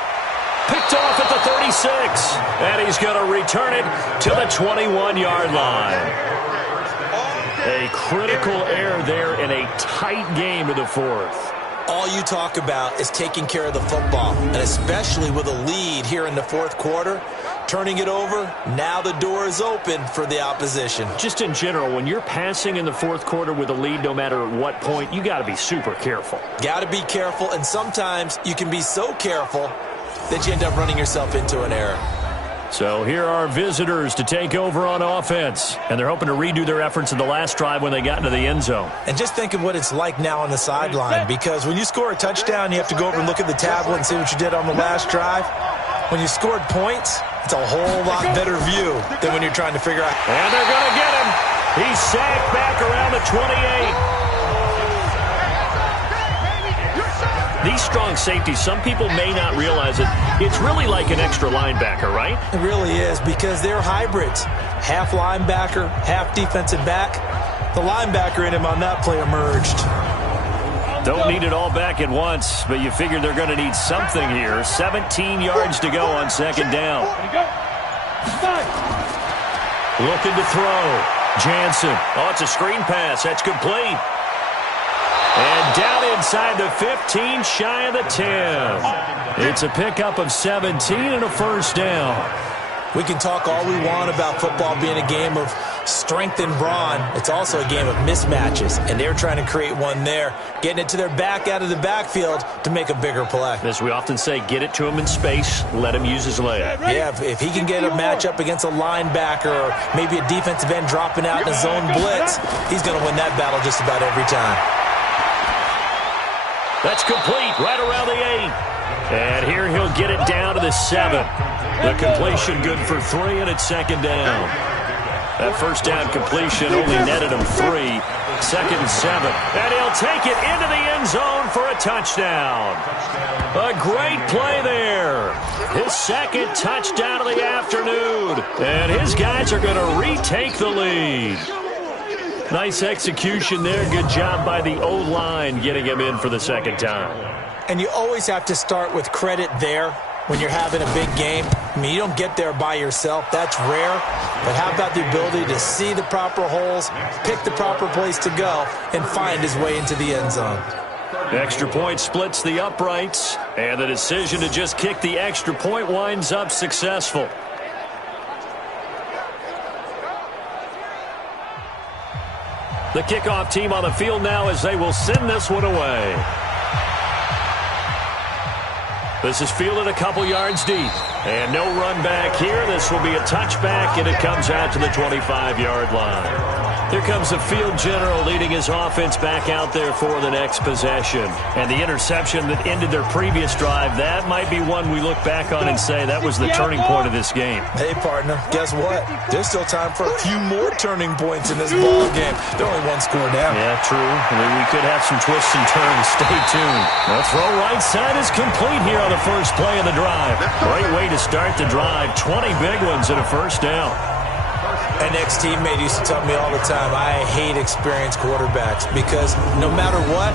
Picked off at the 36. And he's going to return it to the 21-yard line. A critical error there in a tight game in the fourth. All you talk about is taking care of the football, and especially with a lead here in the fourth quarter. Turning it over, now the door is open for the opposition. Just in general, when you're passing in the fourth quarter with a lead, no matter what point, you got to be super careful. Got to be careful, and sometimes you can be so careful that you end up running yourself into an error. So here are visitors to take over on offense, and they're hoping to redo their efforts in the last drive when they got into the end zone. And just think of what it's like now on the sideline, because when you score a touchdown, you have to go over and look at the tablet and see what you did on the last drive. When you scored points, it's a whole lot better view than when you're trying to figure out. And they're going to get him. He's sacked back around the 28. These strong safeties, some people may not realize it. It's really like an extra linebacker, right? It really is, because they're hybrids. Half linebacker, half defensive back. The linebacker in him on that play emerged. Don't need it all back at once, but you figure they're going to need something here. 17 yards to go on second down. Looking to throw. Jansen. Oh, it's a screen pass. That's complete. And down inside the 15, shy of the 10. It's a pickup of 17 and a first down. We can talk all we want about football being a game of strength and brawn. It's also a game of mismatches, and they're trying to create one there, getting it to their back out of the backfield to make a bigger play. As we often say, get it to him in space, let him use his leg. Yeah, if he can get a matchup against a linebacker or maybe a defensive end dropping out in a zone blitz, he's going to win that battle just about every time. That's complete, right around the 8. And here he'll get it down to the 7. The completion good for 3, and it's second down. That first down completion only netted him 3. Second and 7. And he'll take it into the end zone for a touchdown. A great play there. His second touchdown of the afternoon. And his guys are going to retake the lead. Nice execution there. Good job by the O-line getting him in for the second time. And you always have to start with credit there when you're having a big game. I mean, you don't get there by yourself. That's rare. But how about the ability to see the proper holes, pick the proper place to go, and find his way into the end zone? Extra point splits the uprights, and the decision to just kick the extra point winds up successful. The kickoff team on the field now as they will send this one away. This is fielded a couple yards deep. And no run back here. This will be a touchback, and it comes out to the 25-yard line. Here comes the field general leading his offense back out there for the next possession. And the interception that ended their previous drive, that might be one we look back on and say that was the turning point of this game. Hey, partner, guess what? There's still time for a few more turning points in this ball game. They're only one score down. Yeah, true. I mean, we could have some twists and turns. Stay tuned. The throw right side is complete here on the first play of the drive. Great way to start the drive. 20 big ones and a first down. An ex-teammate used to tell me all the time, I hate experienced quarterbacks because no matter what,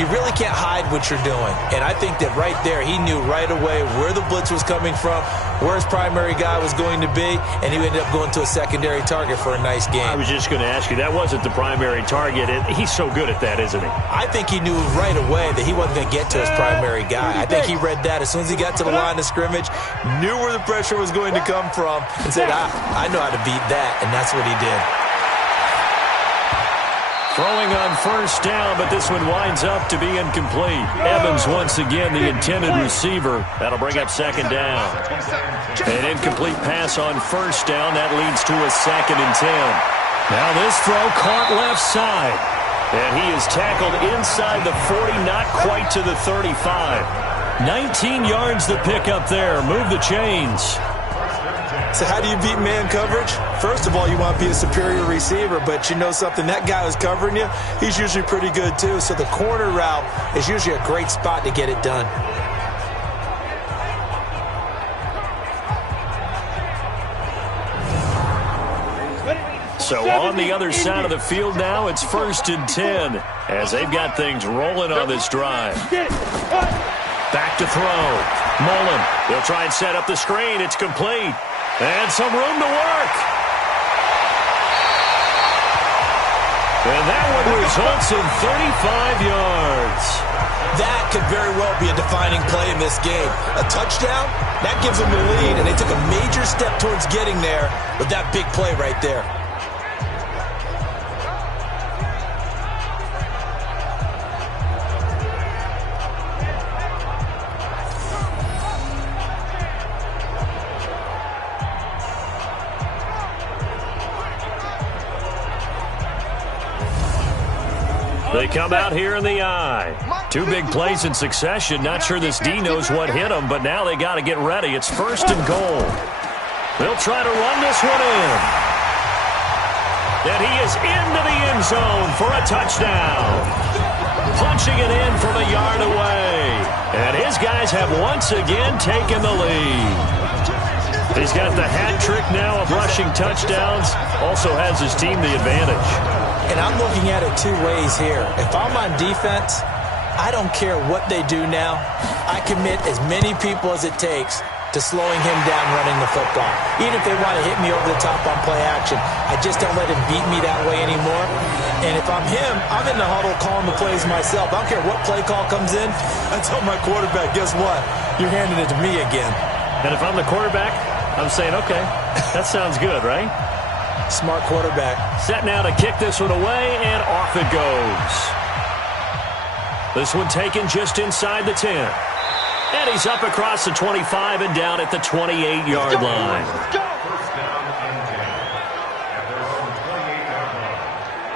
you really can't hide what you're doing. And I think that right there, he knew right away where the blitz was coming from, where his primary guy was going to be, and he ended up going to a secondary target for a nice game. I was just going to ask you, that wasn't the primary target. He's so good at that, isn't he? I think he knew right away that he wasn't going to get to his primary guy. I think he read that as soon as he got to the line of scrimmage, knew where the pressure was going to come from, and said, I know how to beat that, and that's what he did. Throwing on first down, but this one winds up to be incomplete. Evans once again the intended receiver. That'll bring up second down. An incomplete pass on first down. That leads to a second and 10. Now this throw caught left side. And he is tackled inside the 40, not quite to the 35. 19 yards the pick up there. Move the chains. So how do you beat man coverage? First of all, you want to be a superior receiver, but you know something, that guy who's covering you, he's usually pretty good too. So the corner route is usually a great spot to get it done. So on the other side of the field now, it's first and 10 as they've got things rolling on this drive. Back to throw. Mullen, they'll try and set up the screen. It's complete. And some room to work. And that one results in 35 yards. That could very well be a defining play in this game. A touchdown, that gives them the lead, and they took a major step towards getting there with that big play right there. They come out here in the eye. Two big plays in succession. Not sure this D knows what hit him, but now they got to get ready. It's first and goal. They'll try to run this one in. And he is into the end zone for a touchdown. punching it in from a yard away. And his guys have once again taken the lead. He's got the hat trick now of rushing touchdowns. Also has his team the advantage. And I'm looking at it two ways here. If I'm on defense, I don't care what they do now. I commit as many people as it takes to slowing him down running the football. Even if they want to hit me over the top on play action, I just don't let him beat me that way anymore. And if I'm him, I'm in the huddle calling the plays myself. I don't care what play call comes in. I tell my quarterback, guess what? You're handing it to me again. And if I'm the quarterback, I'm saying, okay, that sounds good, right? Smart quarterback. Set now to kick this one away, and off it goes. This one taken just inside the 10. And he's up across the 25 and down at the 28-yard line.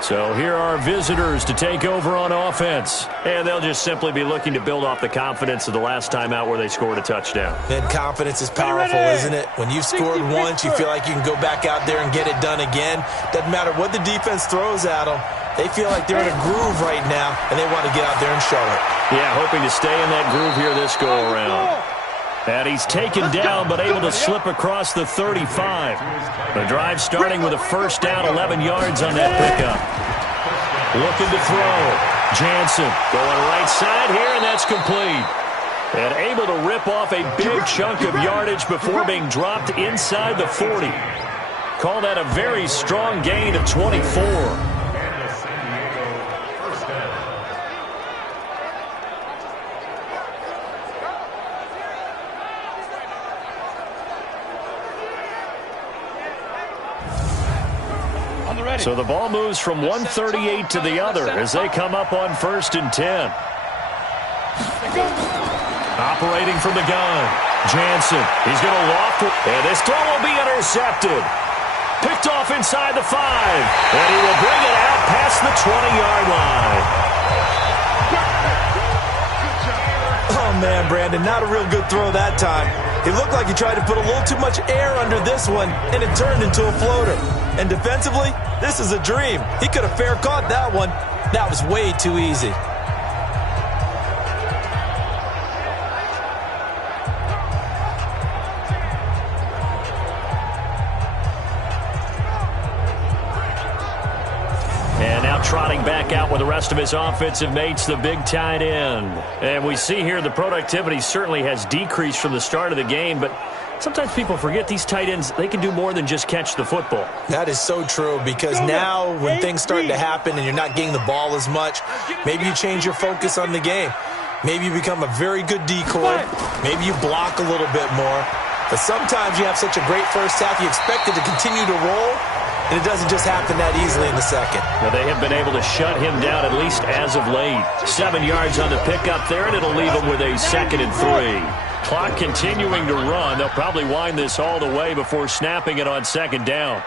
So here are visitors to take over on offense. And they'll just simply be looking to build off the confidence of the last time out where they scored a touchdown. Then confidence is powerful, isn't it? When you've scored once, you feel like you can go back out there and get it done again. Doesn't matter what the defense throws at them. They feel like they're in a groove right now, and they want to get out there and show it. Yeah, hoping to stay in that groove here this go-around. And he's taken down, but able to slip across the 35. The drive starting with a first down, 11 yards on that pickup. Looking to throw. Jansen going right side here, and that's complete. And able to rip off a big chunk of yardage before being dropped inside the 40. Call that a very strong gain of 24. So the ball moves from 138 to the other as they come up on 1st and 10. Operating from the gun. Jansen, he's going to loft it, and this throw will be intercepted. Picked off inside the 5, and he will bring it out past the 20-yard line. Oh, man, Brandon, not a real good throw that time. It looked like he tried to put a little too much air under this one, and it turned into a floater. And defensively, this is a dream. He could have fair caught that one. That was way too easy. And now trotting back out with the rest of his offensive mates, the big tight end. And we see here the productivity certainly has decreased from the start of the game, but sometimes people forget these tight ends, they can do more than just catch the football. That is so true, because now when things start to happen and you're not getting the ball as much, maybe you change your focus on the game. Maybe you become a very good decoy. Maybe you block a little bit more. But sometimes you have such a great first half, you expect it to continue to roll, and it doesn't just happen that easily in the second. Well, they have been able to shut him down, at least as of late. 7 yards on the pickup there, and it'll leave him with a 2nd and 3. Clock continuing to run. They'll probably wind this all the way before snapping it on 2nd down.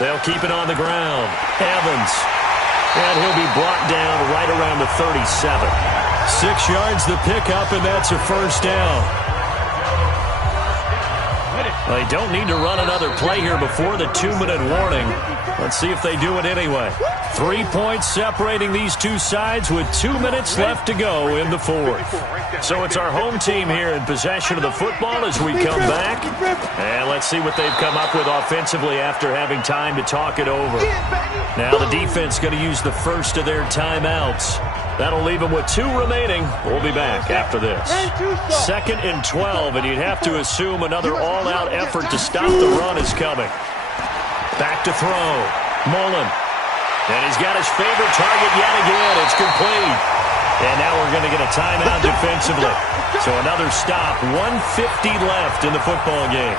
They'll keep it on the ground. Evans. And he'll be brought down right around the 37. 6 yards the pickup, and that's a first down. Well, they don't need to run another play here before the 2-minute warning. Let's see if they do it anyway. 3 points separating these two sides with 2 minutes left to go in the 4th. So it's our home team here in possession of the football as we come back. And let's see what they've come up with offensively after having time to talk it over. Now the defense going to use the first of their timeouts. That'll leave them with 2 remaining. We'll be back after this. 2nd and 12, and you'd have to assume another all-out effort to stop the run is coming. Back to throw. Mullen. And he's got his favorite target yet again. It's complete. And now we're going to get a timeout defensively. So another stop. 1:50 left in the football game.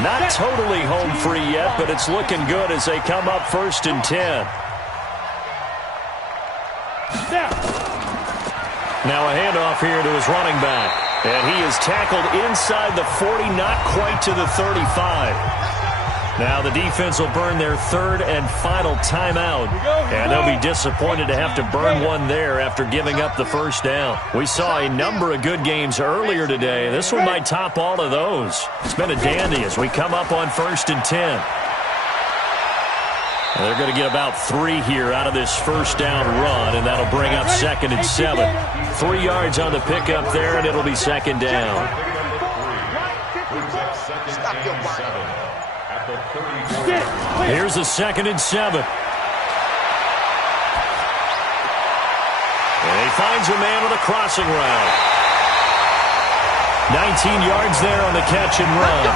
Not totally home free yet, but it's looking good as they come up 1st and 10. Now a handoff here to his running back. And he is tackled inside the 40, not quite to the 35. Now the defense will burn their 3rd and final timeout. And they'll be disappointed to have to burn one there after giving up the first down. We saw a number of good games earlier today. This one might top all of those. It's been a dandy as we come up on 1st and 10. They're going to get about 3 here out of this first down run, and that'll bring up 2nd and 7. 3 yards on the pickup there, and it'll be 2nd down. Here's a 2nd and 7. And he finds a man with a crossing route. 19 yards there on the catch and run.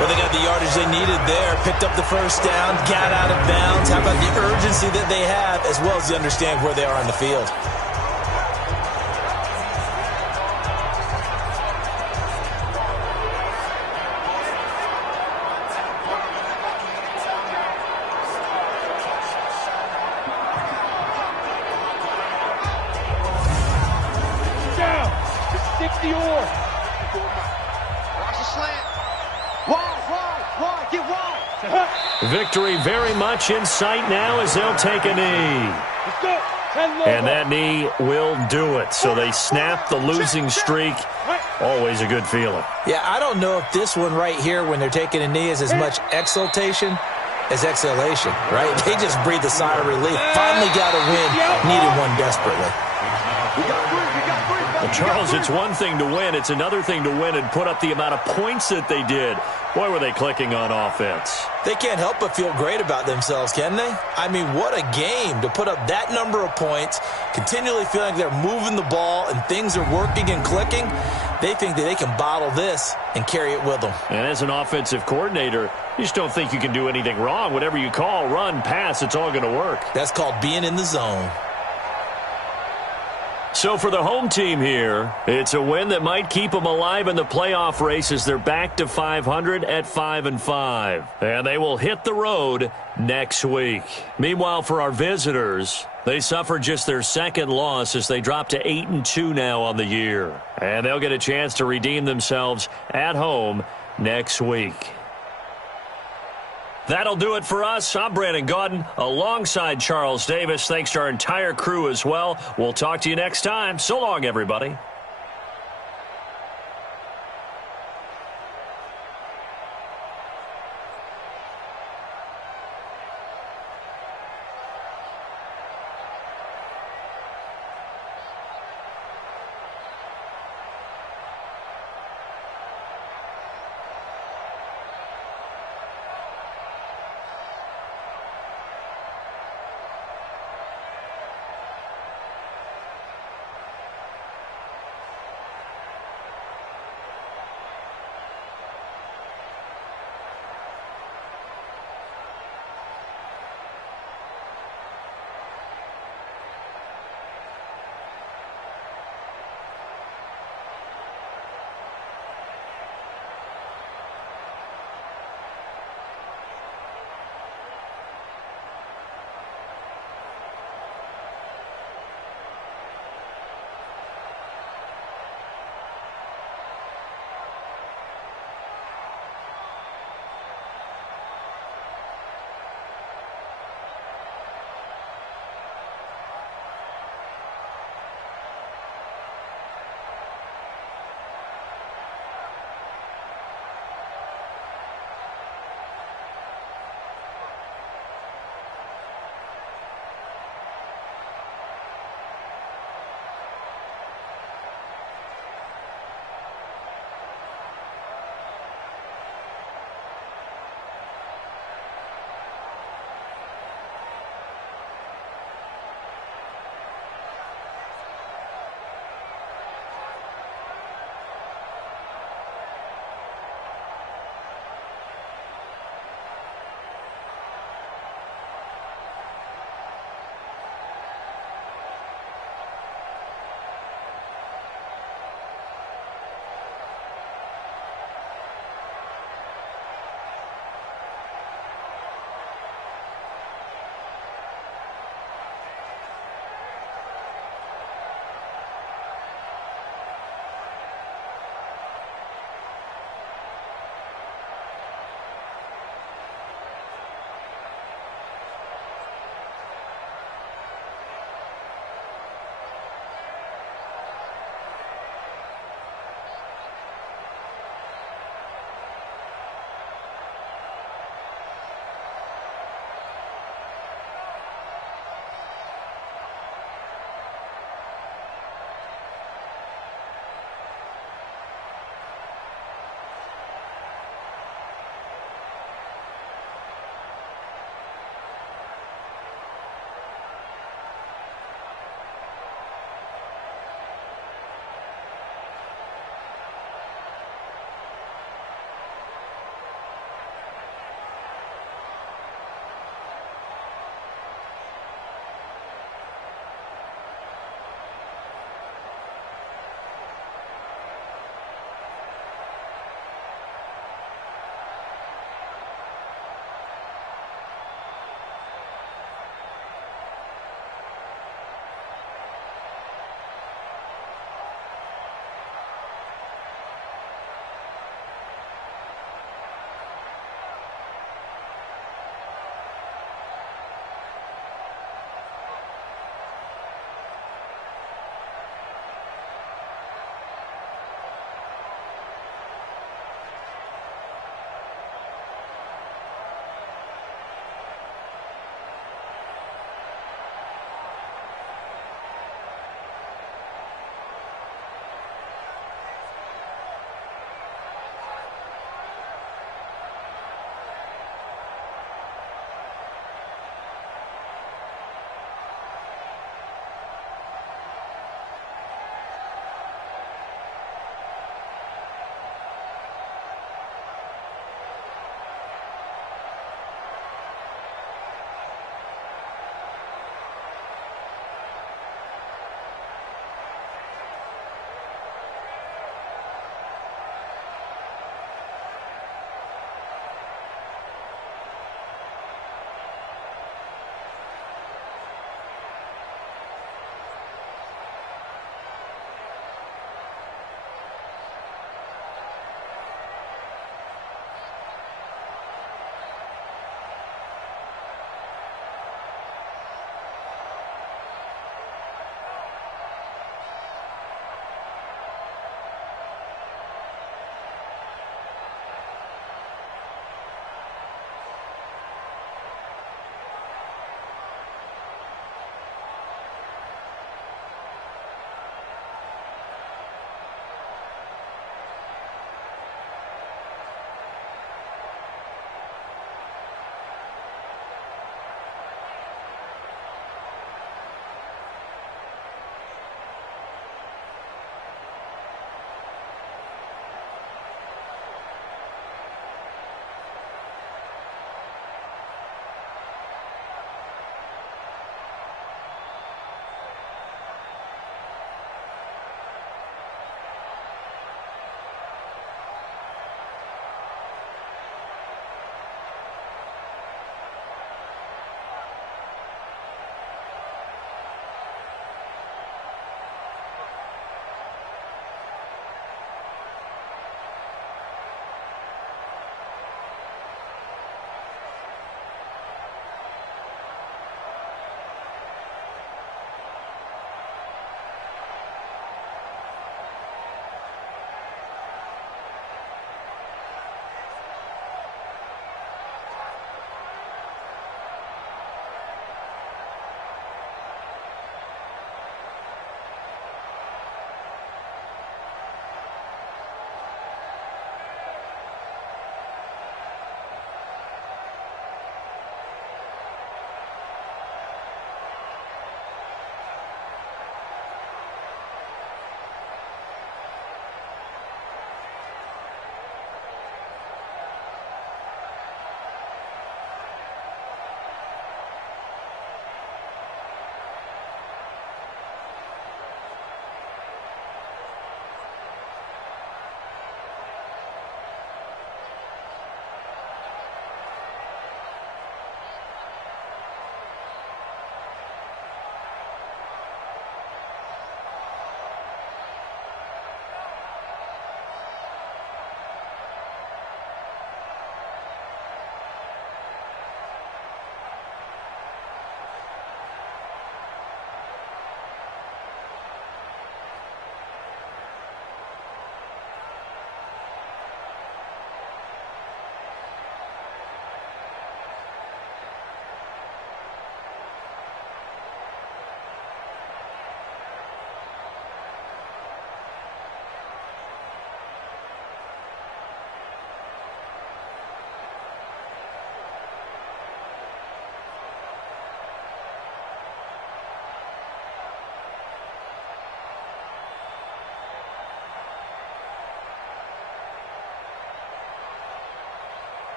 Well, they got the yardage they needed there. Picked up the first down, got out of bounds. How about the urgency that they have, as well as they understand where they are on the field? Victory very much in sight now as they'll take a knee. And that knee will do it. So they snap the losing streak. Always a good feeling. Yeah, I don't know if this one right here when they're taking a knee is as much exultation as exhalation, right? They just breathe a sigh of relief. Finally got a win. Needed one desperately. Well, Charles, it's one thing to win. It's another thing to win and put up the amount of points that they did. Boy, were they clicking on offense. They can't help but feel great about themselves, can they? I mean, what a game to put up that number of points, continually feeling like they're moving the ball and things are working and clicking. They think that they can bottle this and carry it with them. And as an offensive coordinator, you just don't think you can do anything wrong. Whatever you call, run, pass, it's all going to work. That's called being in the zone. So for the home team here, it's a win that might keep them alive in the playoff race as they're back to 500 at 5-5. And they will hit the road next week. Meanwhile, for our visitors, they suffered just their 2nd loss as they drop to 8-2 now on the year. And they'll get a chance to redeem themselves at home next week. That'll do it for us. I'm Brandon Gaudin alongside Charles Davis. Thanks to our entire crew as well. We'll talk to you next time. So long, everybody.